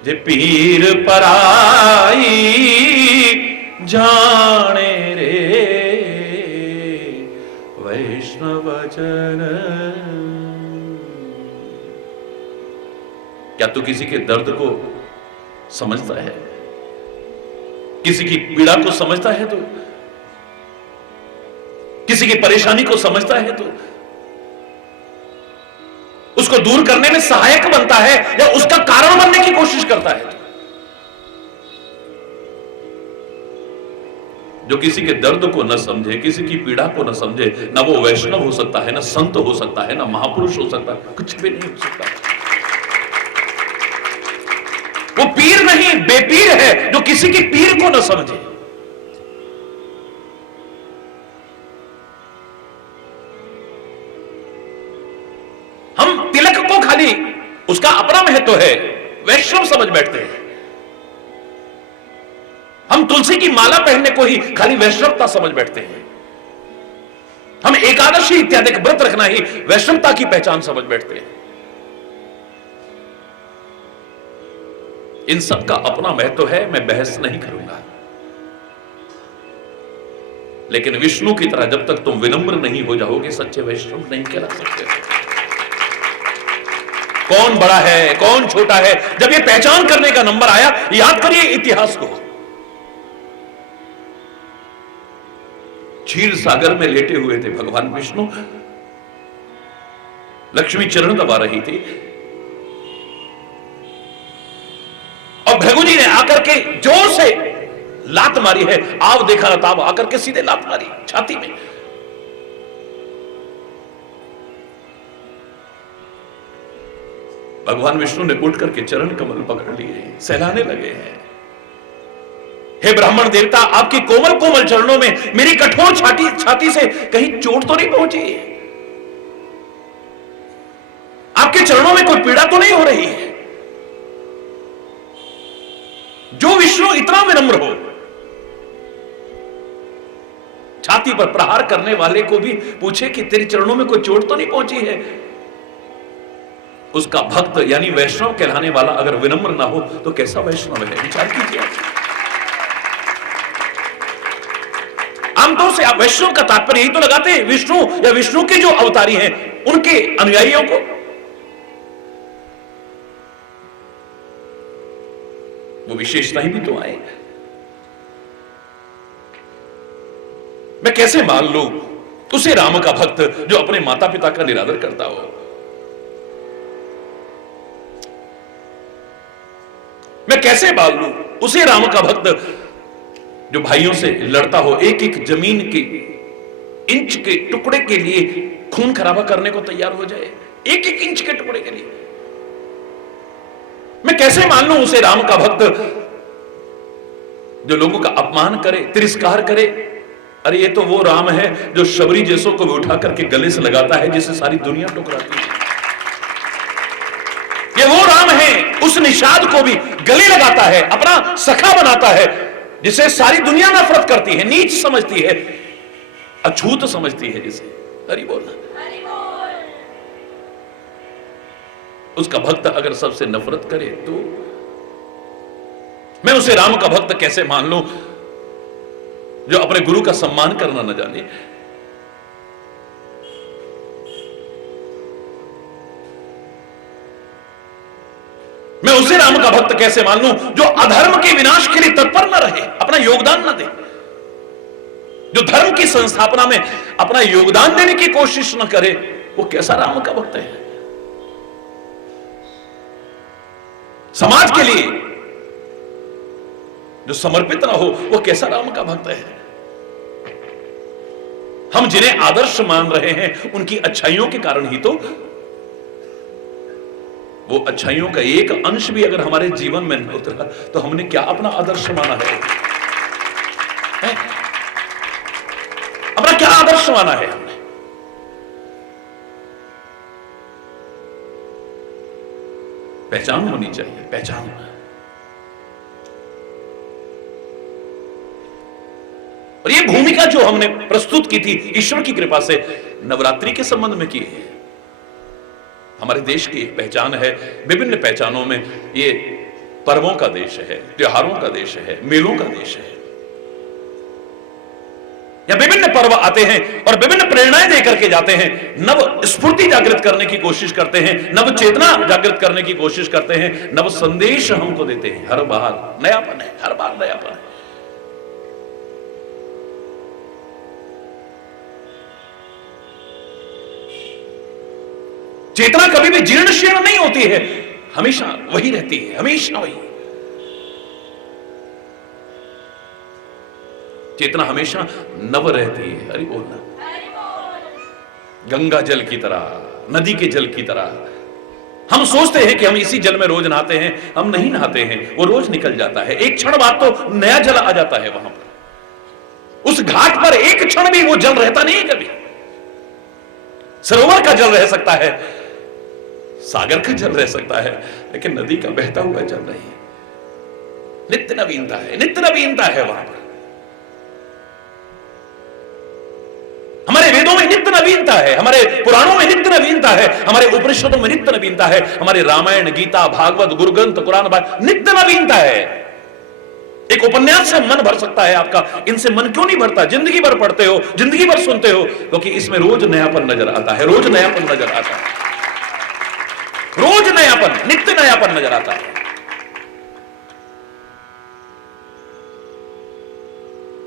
जे पीर पराई जाने रे, वैष्णव जन। क्या तू किसी के दर्द को समझता है? किसी की पीड़ा को समझता है? तो किसी की परेशानी को समझता है? तो उसको दूर करने में सहायक बनता है या उसका कारण बनने की कोशिश करता है? जो किसी के दर्द को न समझे, किसी की पीड़ा को न समझे, ना वो वैष्णव हो सकता है, ना संत हो सकता है, ना महापुरुष हो सकता है, कुछ भी नहीं हो सकता। वो पीर नहीं, बेपीर है जो किसी की पीर को न समझे। हम तिलक को खाली उसका अपना महत्व है वैष्णव समझ बैठते हैं। हम तुलसी की माला पहनने को ही खाली वैष्णवता समझ बैठते हैं। हम एकादशी इत्यादि का व्रत रखना ही वैष्णवता की पहचान समझ बैठते हैं। इन सब का अपना महत्व है, मैं बहस नहीं करूंगा। लेकिन विष्णु की तरह जब तक तुम विनम्र नहीं हो जाओगे, सच्चे वैष्णव नहीं कहला सकते। कौन बड़ा है, कौन छोटा है, जब ये पहचान करने का नंबर आया, याद करिए इतिहास को। क्षीर सागर में लेटे हुए थे भगवान विष्णु, लक्ष्मी चरण दबा रही थी और भृगु जी ने आकर के जोर से लात मारी है। आव देखा ताब आकर के सीधे लात मारी छाती में। भगवान विष्णु ने उठ करके चरण कमल पकड़ लिए, सहलाने लगे हैं। हे ब्राह्मण देवता, आपकी कोमल कोमल चरणों में मेरी कठोर छाती से कहीं चोट तो नहीं पहुंची? आपके चरणों में कोई पीड़ा तो नहीं हो रही है? जो विष्णु इतना विनम्र हो, छाती पर प्रहार करने वाले को भी पूछे कि तेरे चरणों में कोई चोट तो नहीं पहुंची है, उसका भक्त यानी वैष्णव कहलाने वाला अगर विनम्र ना हो तो कैसा वैष्णव है? विचार कीजिए। आमतौर से आप वैष्णव का तात्पर्य यही तो लगाते हैं विष्णु या विष्णु के जो अवतारी हैं उनके अनुयायियों को। वो विशेषताएं भी तो आए। मैं कैसे मान लूं उसे राम का भक्त जो अपने माता पिता का निरादर करता हो? मैं कैसे मान लूं उसे राम का भक्त जो भाइयों से लड़ता हो, एक एक जमीन के इंच के टुकड़े के लिए खून खराबा करने को तैयार हो जाए, एक एक इंच के टुकड़े के लिए? मैं कैसे मान लूं उसे राम का भक्त जो लोगों का अपमान करे, तिरस्कार करे? अरे ये तो वो राम है जो शबरी जैसों को भी उठा करके गले से लगाता है जिसे सारी दुनिया टुकराती है। ये वो राम है उस निषाद को भी गले लगाता है, अपना सखा बनाता है, जिसे सारी दुनिया नफरत करती है, नीच समझती है, अछूत समझती है जिसे। हरि बोल। उसका भक्त अगर सबसे नफरत करे तो मैं उसे राम का भक्त कैसे मान लूं जो अपने गुरु का सम्मान करना न जाने? मैं उसे राम का भक्त कैसे मान लूं जो अधर्म के विनाश के लिए तत्पर न रहे, अपना योगदान न दे, जो धर्म की संस्थापना में अपना योगदान देने की कोशिश न करे? वो कैसा राम का भक्त है? समाज के लिए जो समर्पित ना हो वो कैसा राम का भक्त है? हम जिन्हें आदर्श मान रहे हैं उनकी अच्छाइयों के कारण ही तो वो अच्छाइयों का एक अंश भी अगर हमारे जीवन में न उतरा तो हमने क्या अपना आदर्श माना है? अपना क्या आदर्श माना है हमने? पहचान होनी चाहिए, पहचान। और ये भूमिका जो हमने प्रस्तुत की थी ईश्वर की कृपा से नवरात्रि के संबंध में की है। हमारे देश की एक पहचान है, विभिन्न पहचानों में ये पर्वों का देश है, त्योहारों का देश है, मेलों का देश है। या विभिन्न पर्व आते हैं और विभिन्न प्रेरणाएं देकर के जाते हैं, नव स्फूर्ति जागृत करने की कोशिश करते हैं, नव चेतना जागृत करने की कोशिश करते हैं, नव संदेश हमको देते हैं। हर बार नयापन है, हर बार नयापन है। चेतना कभी भी जीर्ण शीर्ण नहीं होती है, हमेशा वही रहती है, हमेशा वही। चेतना हमेशा नव रहती है। हरि बोल। गंगा जल की तरह, नदी के जल की तरह। हम सोचते हैं कि हम इसी जल में रोज नहाते हैं, हम नहीं नहाते हैं, वो रोज निकल जाता है। एक क्षण बाद तो नया जल आ जाता है वहां पर। उस घाट पर एक क्षण भी वो जल रहता नहीं है कभी। सरोवर का जल रह सकता है, सागर का जल रह सकता है, लेकिन नदी का बहता हुआ जल नहीं है। नित्य नवीनता है, नित्य नवीनता है वहां पर। हमारे वेदों में नित्य नवीनता है, हमारे पुराणों में नित्य नवीनता है, हमारे उपनिषदों में नित्य नवीनता है, हमारे रामायण, गीता, भागवत, गुरु ग्रंथ, कुरान, नित्य नवीनता है। एक उपन्यास से मन भर सकता है आपका, इनसे मन क्यों नहीं भरता? जिंदगी भर पढ़ते हो, जिंदगी भर सुनते हो, क्योंकि इसमें रोज नयापन नजर आता है, रोज नयापन नजर आता है, रोज नयापन, नित्य नयापन नजर आता है।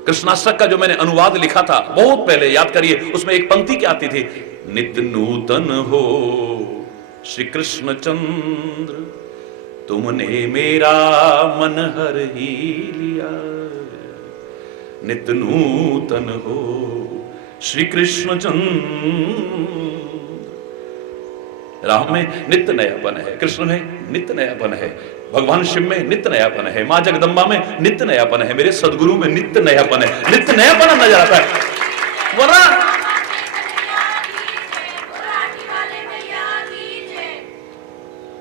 कृष्णाष्टक का जो मैंने अनुवाद लिखा था बहुत पहले, याद करिए, उसमें एक पंक्ति क्या आती थी? नित्य नूतन हो श्री कृष्ण चंद्र, तुमने मेरा मन हर ही लिया। नित्य नूतन हो श्री कृष्ण चंद्र। राम में नित्य नयापन है, कृष्ण में नित्य नयापन है, भगवान शिव में नित्य नयापन है, मां जगदम्बा में नित्य नयापन है, मेरे सदगुरु में नित्य नयापन है, नित्य नयापन नजर आता है। वरना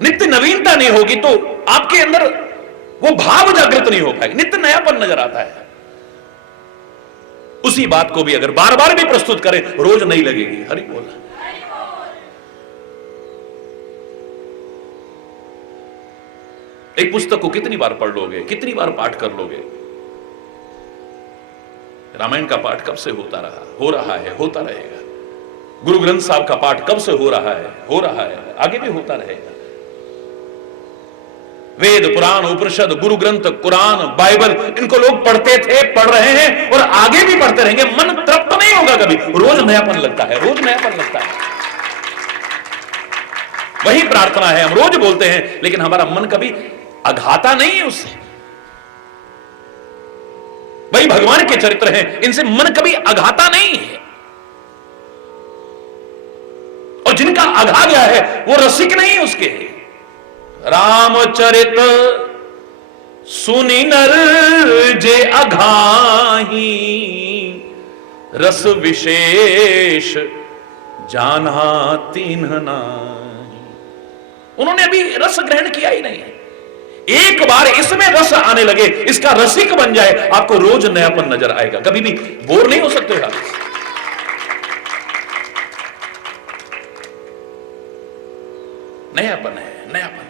नित्य नवीनता नहीं होगी तो आपके अंदर वो भाव जागृत नहीं हो पाएगा, नित्य नयापन नजर आता है। उसी बात को भी अगर बार बार भी प्रस्तुत करें, रोज नहीं लगेगी। हरि बोल। एक पुस्तक को कितनी बार पढ़ लोगे, कितनी बार पाठ कर लोगे? रामायण का पाठ कब से होता रहा, हो रहा है, होता रहेगा। गुरु ग्रंथ साहब का पाठ कब से हो रहा है, हो रहा है, आगे भी होता रहेगा। वेद, पुराण, उपनिषद, गुरु ग्रंथ, कुरान, बाइबल, इनको लोग पढ़ते थे, पढ़ रहे हैं और आगे भी पढ़ते रहेंगे। मन तृप्त नहीं होगा कभी, रोज नयापन लगता है, रोज नयापन लगता है। वही प्रार्थना है, हम रोज बोलते हैं, लेकिन हमारा मन कभी अघाता नहीं है उससे। वही भगवान के चरित्र हैं, इनसे मन कभी अघाता नहीं है। और जिनका अघा गया है वो रसिक नहीं है उसके। रामचरित सुनि नर जे अघाही, रस विशेष जाना तिन्ह नाही। उन्होंने अभी रस ग्रहण किया ही नहीं है। एक बार इसमें रस आने लगे, इसका रसिक बन जाए, आपको रोज नयापन नजर आएगा, कभी भी बोर नहीं हो सकते आप। नयापन है, नयापन।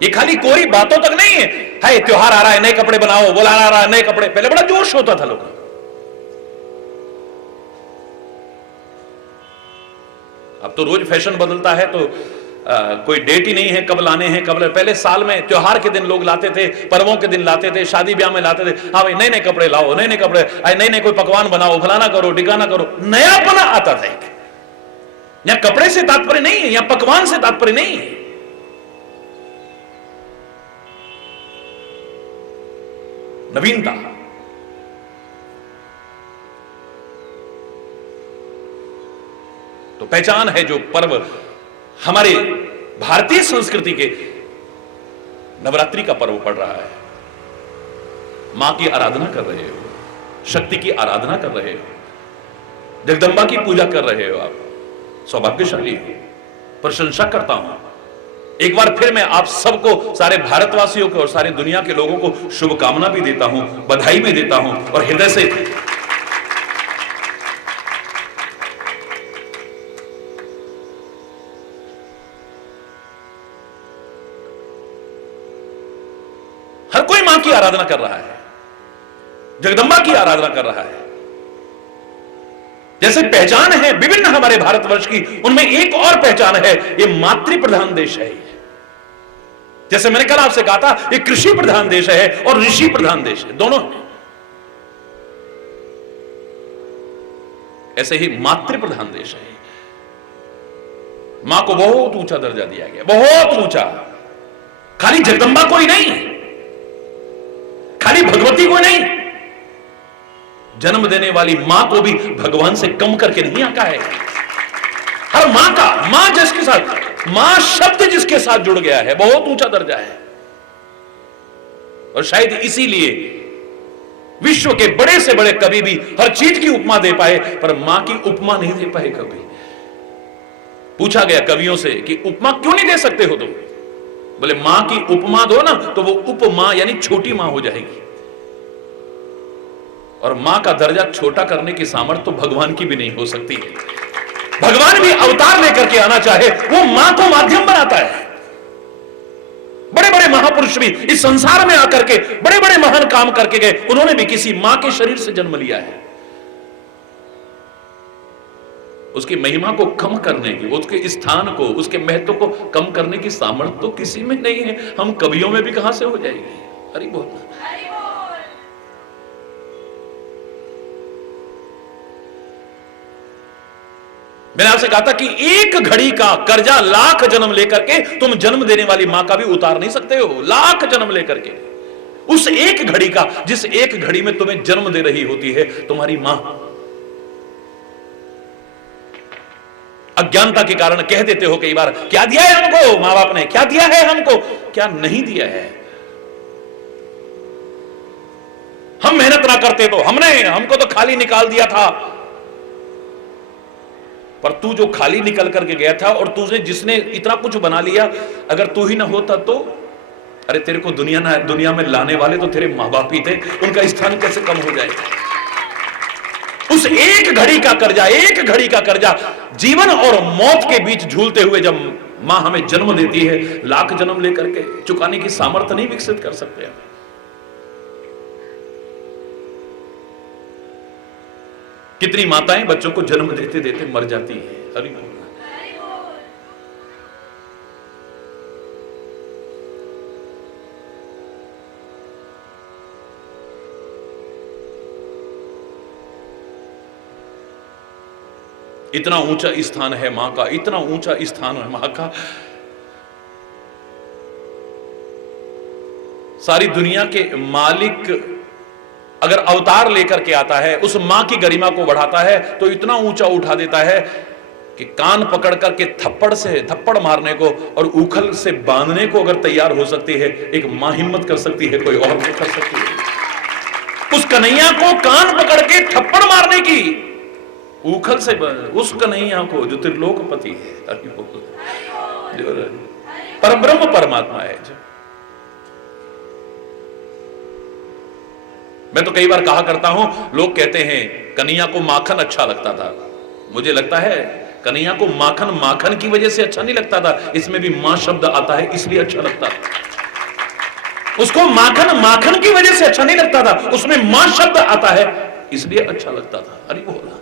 ये खाली कोई बातों तक नहीं है, हाय त्योहार आ रहा है, नए कपड़े बनाओ, बोला आ रहा है नए कपड़े। पहले बड़ा जोश होता था लोगों, अब तो रोज फैशन बदलता है, तो कोई डेट ही नहीं है कब लाने हैं, कब पहले साल में त्योहार के दिन लोग लाते थे, पर्वों के दिन लाते थे, शादी ब्याह में लाते थे। हाँ भाई, नए नए कपड़े लाओ, नए नए कपड़े, नए नए कोई पकवान बनाओ, फलाना करो, टिकाना करो, नयापना आता था। यहां कपड़े से तात्पर्य नहीं है, यहां पकवान से तात्पर्य नहीं है। नवीनता। तो पहचान है जो पर्व हमारे भारतीय संस्कृति के नवरात्रि का पर्व पड़ रहा है। मां की आराधना कर रहे हो, शक्ति की आराधना कर रहे हो, जगदम्बा की पूजा कर रहे हो, आप सौभाग्यशाली हो, प्रशंसा करता हूं। एक बार फिर मैं आप सबको, सारे भारतवासियों को और सारी दुनिया के लोगों को शुभकामना भी देता हूं, बधाई भी देता हूं और हृदय से हर कोई मां की आराधना कर रहा है, जगदंबा की आराधना कर रहा है। जैसे पहचान है विभिन्न हमारे भारतवर्ष की, उनमें एक और पहचान है, ये मातृ प्रधान देश है। जैसे मैंने कल आपसे कहा था, ये कृषि प्रधान देश है और ऋषि प्रधान देश है, दोनों है। ऐसे ही मातृ प्रधान देश है। मां को बहुत ऊंचा दर्जा दिया गया, बहुत ऊंचा। खाली जगदंबा को ही नहीं, खाली भगवती को नहीं, जन्म देने वाली मां को भी भगवान से कम करके नहीं आका है। हर मां का, मां जिसके साथ, मां शब्द जिसके साथ जुड़ गया है, बहुत ऊंचा दर्जा है। और शायद इसीलिए विश्व के बड़े से बड़े कवि भी हर चीज की उपमा दे पाए, पर मां की उपमा नहीं दे पाए कभी। पूछा गया कवियों से कि उपमा क्यों नहीं दे सकते हो तुम? बोले मां की उपमा दो ना तो वो उपमा यानी छोटी मां हो जाएगी। और मां का दर्जा छोटा करने की सामर्थ्य तो भगवान की भी नहीं हो सकती है। भगवान भी अवतार लेकर के आना चाहे, वो मां को माध्यम बनाता है। बड़े बड़े महापुरुष भी इस संसार में आकर के बड़े बड़े महान काम करके गए, उन्होंने भी किसी मां के शरीर से जन्म लिया है। उसकी महिमा को कम करने की, उसके स्थान को, उसके महत्व को कम करने की सामर्थ्य तो किसी में नहीं है। हम कवियों में भी कहां से हो जाएगी? अरे बहुत। मैंने आपसे कहा था कि एक घड़ी का कर्जा लाख जन्म लेकर के तुम जन्म देने वाली मां का भी उतार नहीं सकते हो। लाख जन्म लेकर के, उस एक घड़ी का, जिस एक घड़ी में तुम्हें जन्म दे रही होती है तुम्हारी मां। अज्ञानता के कारण कह देते हो कई बार, क्या दिया है हमको मां बाप ने, क्या दिया है हमको, क्या नहीं दिया है। हम मेहनत ना करते तो हमको तो खाली निकाल दिया था। पर तू जो खाली निकल करके गया था और तुझे जिसने इतना कुछ बना लिया, अगर तू ही ना होता तो, अरे तेरे को दुनिया में लाने वाले तो तेरे मां बाप ही थे, उनका स्थान कैसे कम हो जाएगा। उस एक घड़ी का कर्जा, एक घड़ी का कर्जा, जीवन और मौत के बीच झूलते हुए जब मां हमें जन्म देती है, लाख जन्म लेकर के चुकाने की सामर्थ्य नहीं विकसित कर सकते हम। कितनी माताएं बच्चों को जन्म देते देते मर जाती है। हरि बोल। इतना ऊंचा स्थान है मां का, इतना ऊंचा स्थान है मां का। सारी दुनिया के मालिक अगर अवतार लेकर के आता है, उस मां की गरिमा को बढ़ाता है, तो इतना ऊंचा उठा देता है कि कान पकड़ करके थप्पड़ मारने को और उखल से बांधने को अगर तैयार हो सकती है एक मां, हिम्मत कर सकती है, कोई और नहीं कर सकती है। उस कन्हैया को कान पकड़ के थप्पड़ मारने की, उखल से, उस कन्हैया को जो त्रिलोकपति है, जो परब्रह्म परमात्मा है। जो मैं तो कई बार कहा करता हूं, लोग कहते हैं कन्हैया को माखन अच्छा लगता था। मुझे लगता है कन्हैया को माखन की वजह से अच्छा नहीं लगता था, इसमें भी मां शब्द आता है इसलिए अच्छा लगता था। उसको माखन की वजह से अच्छा नहीं लगता था, उसमें मां शब्द आता है इसलिए अच्छा लगता था। हरि बोल।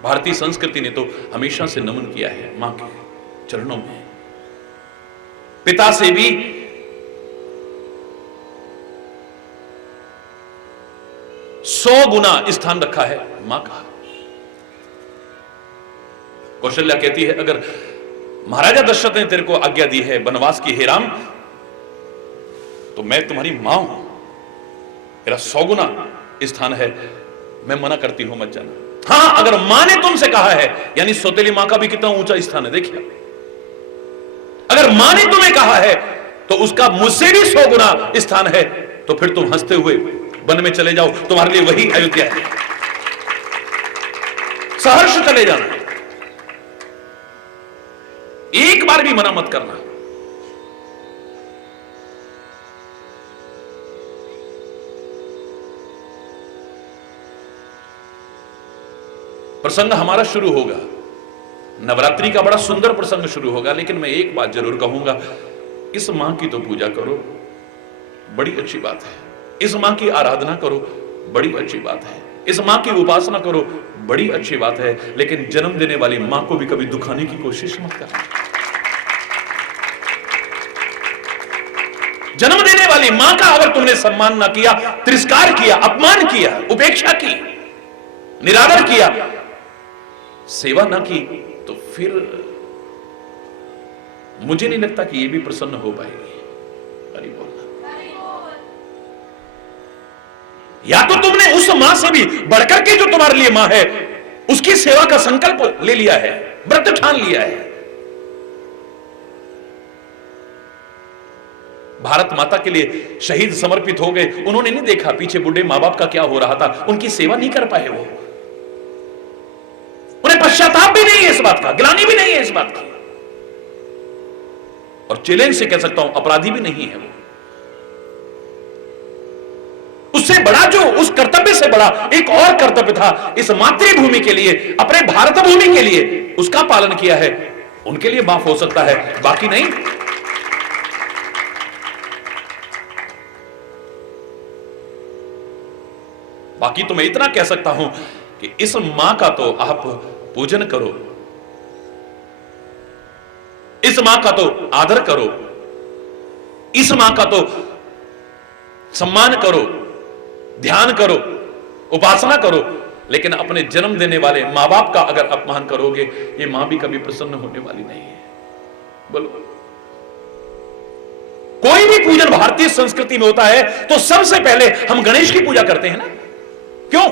भारतीय संस्कृति ने तो हमेशा से नमन किया है मां के चरणों में। पिता से भी सौ गुना स्थान रखा है मां का। कौशल्या कहती है, अगर महाराजा दशरथ ने तेरे को आज्ञा दी है वनवास की, हे राम, तो मैं तुम्हारी मां हूं, मेरा 100 गुना स्थान है, मैं मना करती हूं, मत जाना। हाँ, अगर मां ने तुमसे कहा है, यानी सौतेली मां का भी कितना ऊंचा स्थान है, देखिए। अगर मां ने तुम्हें कहा है तो उसका मुझसे भी 100 गुना स्थान है, तो फिर तुम हंसते हुए वन में चले जाओ, तुम्हारे लिए वही अयोध्या है। सहर्ष चले जाना, एक बार भी मना मत करना। प्रसंग हमारा शुरू होगा, नवरात्रि का बड़ा सुंदर प्रसंग शुरू होगा, लेकिन मैं एक बात जरूर कहूंगा, इस मां की तो पूजा करो, बड़ी अच्छी बात है। इस मां की आराधना करो, बड़ी अच्छी बात है। इस मां की उपासना करो, बड़ी अच्छी बात है। लेकिन जन्म देने वाली मां को भी कभी दुखाने की कोशिश मत करना। जन्म देने वाली मां का अगर तुमने सम्मान ना किया, तिरस्कार किया, अपमान किया, उपेक्षा की, निरादर किया, सेवा ना की, तो फिर मुझे नहीं लगता कि ये भी प्रसन्न हो पाएगी। अरे बोलना, या तो तुमने उस मां से भी बढ़कर के जो तुम्हारे लिए मां है उसकी सेवा का संकल्प ले लिया है, व्रत ठान लिया है। भारत माता के लिए शहीद समर्पित हो गए, उन्होंने नहीं देखा पीछे बूढ़े मां बाप का क्या हो रहा था, उनकी सेवा नहीं कर पाए वो, उन्हें पश्चाताप भी नहीं है इस बात का, गिलानी भी नहीं है इस बात की, और चैलेंज से कह सकता हूं अपराधी भी नहीं है वो। उससे बड़ा जो, उस कर्तव्य से बड़ा एक और कर्तव्य था, इस मातृभूमि के लिए, अपने भारत भूमि के लिए, उसका पालन किया है, उनके लिए माफ हो सकता है, बाकी नहीं। बाकी तो मैं इतना कह सकता हूं कि इस मां का तो आप पूजन करो, इस मां का तो आदर करो, इस मां का तो सम्मान करो, ध्यान करो, उपासना करो, लेकिन अपने जन्म देने वाले मां बाप का अगर अपमान करोगे, ये मां भी कभी प्रसन्न होने वाली नहीं है। बोलो, कोई भी पूजन भारतीय संस्कृति में होता है तो सबसे पहले हम गणेश की पूजा करते हैं ना, क्यों?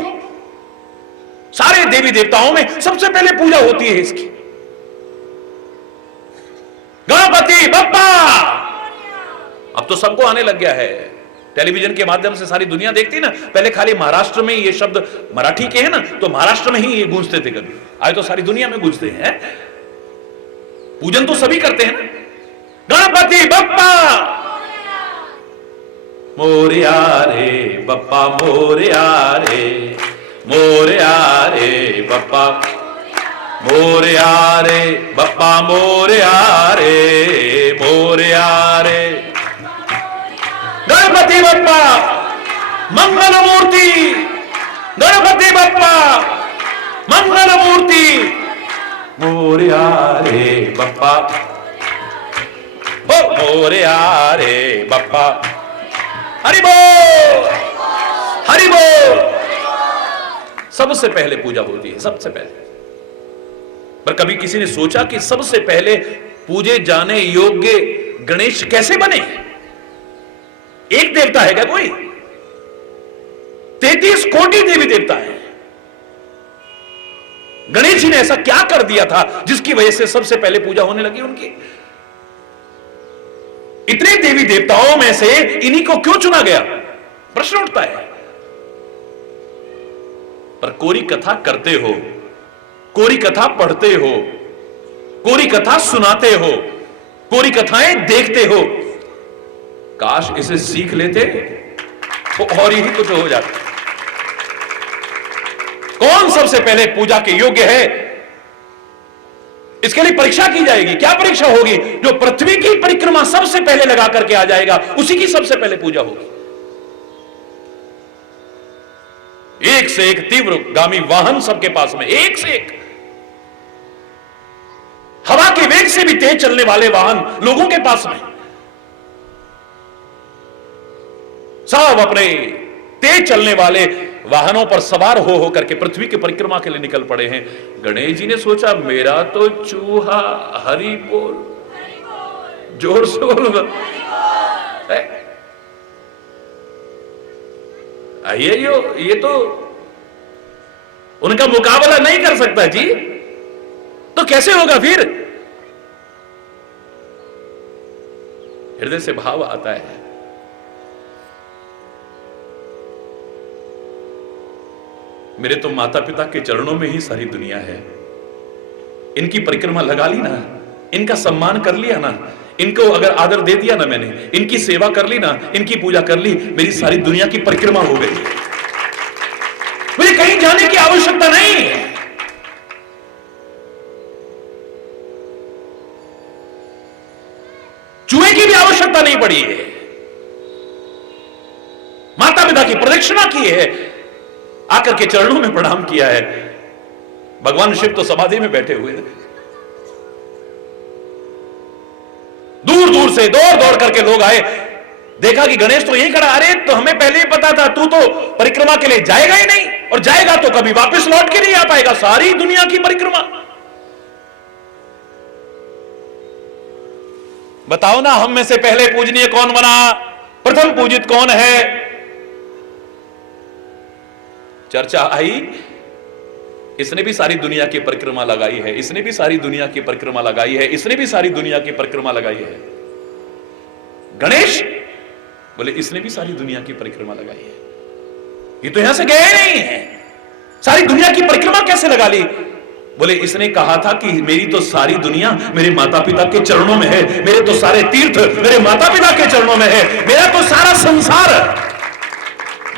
सारे देवी देवताओं में सबसे पहले पूजा होती है इसकी, गणपति बप्पा। अब तो सबको आने लग गया है, टेलीविजन के माध्यम से सारी दुनिया देखती ना। पहले खाली महाराष्ट्र में ये शब्द मराठी के हैं ना, तो महाराष्ट्र में ही ये गूंजते थे, कभी आए तो सारी दुनिया में गूंजते हैं। पूजन तो सभी करते हैं ना। गणपति बप्पा मोरया रे बप्पा, मोरया रे, मोरया रे बप्पा, मोरया रे बप्पा, मोरया रे, मोरया रे। गणपति बप्पा मंगल मूर्ति, गणपति बप्पा मंगल मूर्ति, मोरया रे बप्पा, ओ मोरया रे बप्पा। हरि बोल, हरि बोल। सबसे पहले पूजा होती है, सबसे पहले। पर कभी किसी ने सोचा कि सबसे पहले पूजे जाने योग्य गणेश कैसे बने? एक देवता है क्या कोई? 33 कोटि देवी देवता है। गणेश जी ने ऐसा क्या कर दिया था जिसकी वजह से सबसे पहले पूजा होने लगी उनकी? इतने देवी देवताओं में से इन्हीं को क्यों चुना गया? प्रश्न उठता है। पर कोरी कथा करते हो, कोरी कथा पढ़ते हो, कोरी कथा सुनाते हो, कोरी कथाएं देखते हो, काश इसे सीख लेते तो और यही कुछ हो जाता। कौन सबसे पहले पूजा के योग्य है, इसके लिए परीक्षा की जाएगी। क्या परीक्षा होगी? जो पृथ्वी की परिक्रमा सबसे पहले लगा करके आ जाएगा, उसी की सबसे पहले पूजा होगी। एक से एक तीव्रगामी वाहन सबके पास में, एक से एक हवा के वेग से भी तेज चलने वाले वाहन लोगों के पास में, सब अपने तेज चलने वाले वाहनों पर सवार हो करके पृथ्वी की परिक्रमा के लिए निकल पड़े हैं। गणेश जी ने सोचा मेरा तो चूहा, हरि बोल, जोर से बोल, ये तो उनका मुकाबला नहीं कर सकता जी, तो कैसे होगा फिर? हृदय से भाव आता है। मेरे तो माता पिता के चरणों में ही सारी दुनिया है। इनकी परिक्रमा लगा ली ना, इनका सम्मान कर लिया ना, इनको अगर आदर दे दिया ना मैंने, इनकी सेवा कर ली ना, इनकी पूजा कर ली, मेरी सारी दुनिया की परिक्रमा हो गई। मुझे कहीं जाने की आवश्यकता नहीं है। चूहे की भी आवश्यकता नहीं पड़ी है। माता पिता की प्रदक्षिणा की है, आकर के चरणों में प्रणाम किया है। भगवान शिव तो समाधि में बैठे हुए थे, दूर दूर से दौड़ दौड़ करके लोग आए, देखा कि गणेश तो यहीं खड़ा। अरे तो हमें पहले ही पता था, तू तो परिक्रमा के लिए जाएगा ही नहीं, और जाएगा तो कभी वापस लौट के नहीं आ पाएगा। सारी दुनिया की परिक्रमा। बताओ ना, हम में से पहले पूजनीय कौन बना, प्रथम पूजित कौन है? चर्चा आई, इसने भी सारी दुनिया की परिक्रमा लगाई है, इसने भी सारी दुनिया की परिक्रमा लगाई है, इसने भी सारी दुनिया की परिक्रमा लगाई है। गणेश बोले इसने भी सारी दुनिया की परिक्रमा लगाई है, ये तो यहां से गए नहीं है, सारी दुनिया की परिक्रमा कैसे लगा ली? बोले इसने कहा था कि मेरी तो सारी दुनिया मेरे माता पिता के चरणों में है, मेरे तो सारे तीर्थ मेरे माता पिता के चरणों में है, मेरा तो सारा संसार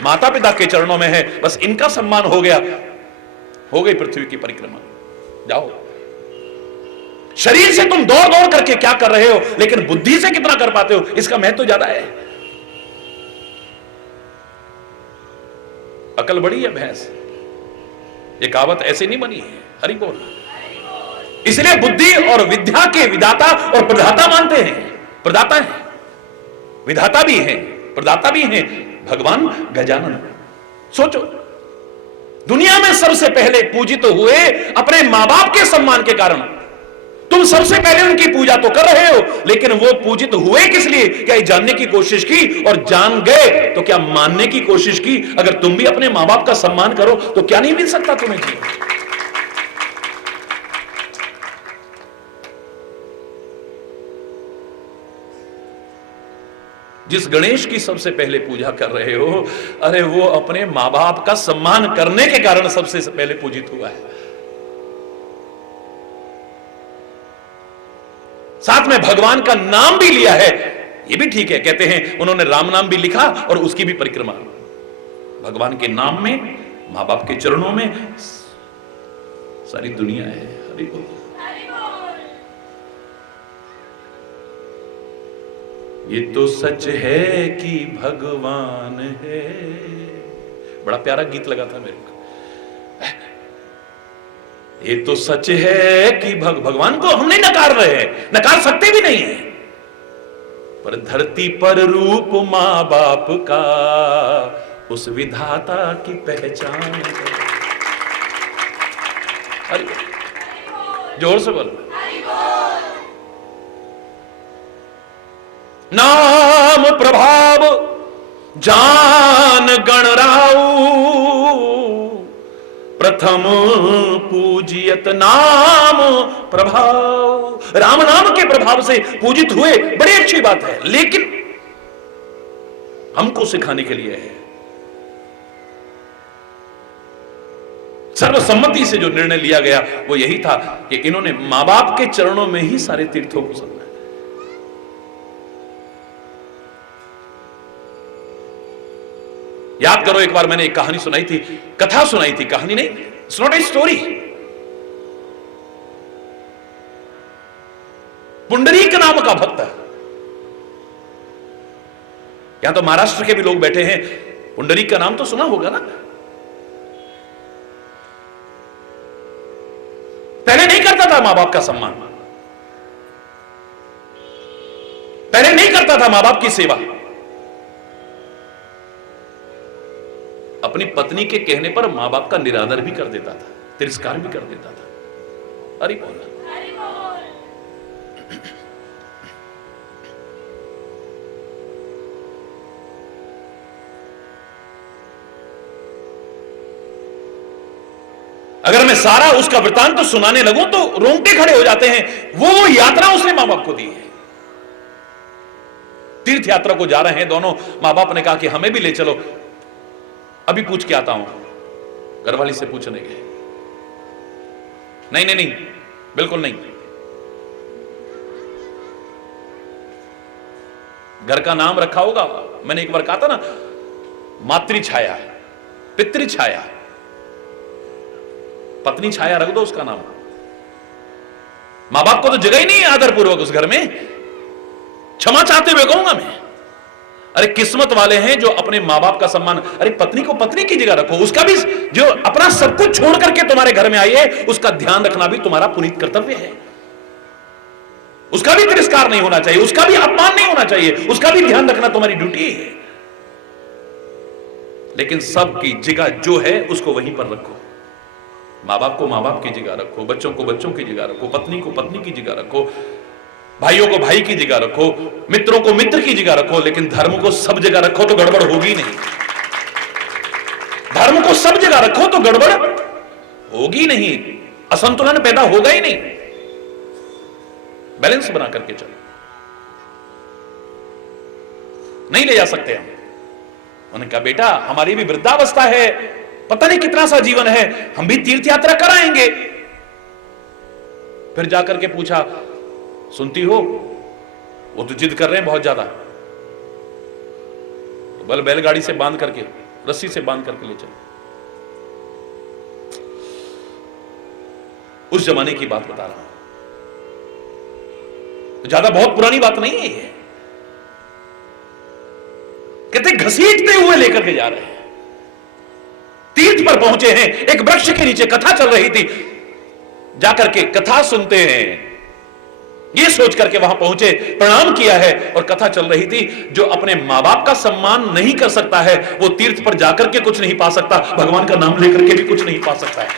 माता पिता के चरणों में है। बस इनका सम्मान हो गया, हो गई पृथ्वी की परिक्रमा। जाओ, शरीर से तुम दौड़ दौड़ करके क्या कर रहे हो, लेकिन बुद्धि से कितना कर पाते हो, इसका महत्व तो ज्यादा है। अकल बड़ी है भैंस, ये कहावत ऐसे नहीं बनी है। हरि बोल। इसलिए बुद्धि और विद्या के विदाता और प्रदाता मानते हैं। प्रदाता है, विधाता भी है, प्रदाता भी है भगवान गजानन। सोचो, दुनिया में सबसे पहले पूजित तो हुए अपने मां बाप के सम्मान के कारण। तुम सबसे पहले उनकी पूजा तो कर रहे हो, लेकिन वो पूजित हुए किस लिए? क्या ये जानने की कोशिश की, और जान गए तो क्या मानने की कोशिश की? अगर तुम भी अपने मां बाप का सम्मान करो तो क्या नहीं मिल सकता तुम्हें जी? जिस गणेश की सबसे पहले पूजा कर रहे हो, अरे वो अपने मां बाप का सम्मान करने के कारण सबसे पहले पूजित हुआ है। साथ में भगवान का नाम भी लिया है, ये भी ठीक है। कहते हैं उन्होंने राम नाम भी लिखा और उसकी भी परिक्रमा। भगवान के नाम में, मां बाप के चरणों में सारी दुनिया है। हरि बोल। ये तो सच है कि भगवान है। बड़ा प्यारा गीत लगा था मेरे को। ये तो सच है कि भगवान को हम नहीं नकार रहे हैं, नकार सकते भी नहीं है, पर धरती पर रूप मां बाप का उस विधाता की पहचान है। अरे जोर से बोलो। नाम प्रभाव जान गणराऊ, प्रथम पूजियत नाम प्रभाव। राम नाम के प्रभाव से पूजित हुए, बड़ी अच्छी बात है, लेकिन हमको सिखाने के लिए है। सर्वसम्मति से जो निर्णय लिया गया वो यही था कि इन्होंने मां बाप के चरणों में ही सारे तीर्थों को समझा। याद करो, एक बार मैंने एक कहानी सुनाई थी, कथा सुनाई थी, कहानी नहीं, it's not a story. Pundarik नाम का भक्त, यहां तो महाराष्ट्र के भी लोग बैठे हैं, पुंडरीक का नाम तो सुना होगा ना। पहले नहीं करता था मां बाप का सम्मान, पहले नहीं करता था मां बाप की सेवा, अपनी पत्नी के कहने पर मां बाप का निरादर भी कर देता था, तिरस्कार भी कर देता था। अरे बोल। अगर मैं सारा उसका वृतांत तो सुनाने लगूं तो रोंगटे खड़े हो जाते हैं। वो यात्रा उसने मां बाप को दी है। तीर्थ यात्रा को जा रहे हैं दोनों, मां बाप ने कहा कि हमें भी ले चलो, अभी पूछ के आता हूं। घरवाली से पूछने गए, नहीं नहीं नहीं, बिल्कुल नहीं। घर का नाम रखा होगा, मैंने एक बार कहा था ना, मातृ छाया, पितृ छाया, पत्नी छाया रख दो उसका नाम। मां बाप को तो जगह ही नहीं है आदरपूर्वक उस घर में, क्षमा चाहते हुए कहूंगा मैं। अरे किस्मत वाले हैं जो अपने मां बाप का सम्मान, अरे पत्नी को पत्नी की जगह रखो, उसका भी जो अपना सब कुछ छोड़ करके तुम्हारे घर में आई है उसका ध्यान रखना भी तुम्हारा पुनीत कर्तव्य है। उसका भी तिरस्कार नहीं होना चाहिए, उसका भी अपमान नहीं होना चाहिए, उसका भी ध्यान रखना तुम्हारी ड्यूटी है। लेकिन सबकी जगह जो है उसको वहीं पर रखो। मां बाप को मां बाप की जगह रखो, बच्चों को बच्चों की जगह रखो, पत्नी को पत्नी की जगह रखो, भाइयों को भाई की जगह रखो, मित्रों को मित्र की जगह रखो। लेकिन धर्म को सब जगह रखो तो गड़बड़ होगी नहीं। धर्म को सब जगह रखो तो गड़बड़ होगी नहीं, असंतुलन पैदा होगा ही नहीं। बैलेंस बना करके चलो, नहीं ले जा सकते हम। उन्होंने कहा बेटा हमारी भी वृद्धावस्था है, पता नहीं कितना सा जीवन है, हम भी तीर्थ यात्रा कराएंगे। फिर जाकर के पूछा, सुनती हो वो तो जिद कर रहे हैं बहुत ज्यादा, तो बल बैलगाड़ी से बांध करके, रस्सी से बांध करके ले चलो। उस जमाने की बात बता रहा हूं, ज्यादा बहुत पुरानी बात नहीं है ये। कहते घसीटते हुए लेकर के जा रहे हैं, तीर्थ पर पहुंचे हैं, एक वृक्ष के नीचे कथा चल रही थी, जाकर के कथा सुनते हैं, ये सोच करके वहां पहुंचे, प्रणाम किया है और कथा चल रही थी। जो अपने मां बाप का सम्मान नहीं कर सकता है वो तीर्थ पर जाकर के कुछ नहीं पा सकता, भगवान का नाम लेकर के भी कुछ नहीं पा सकता है।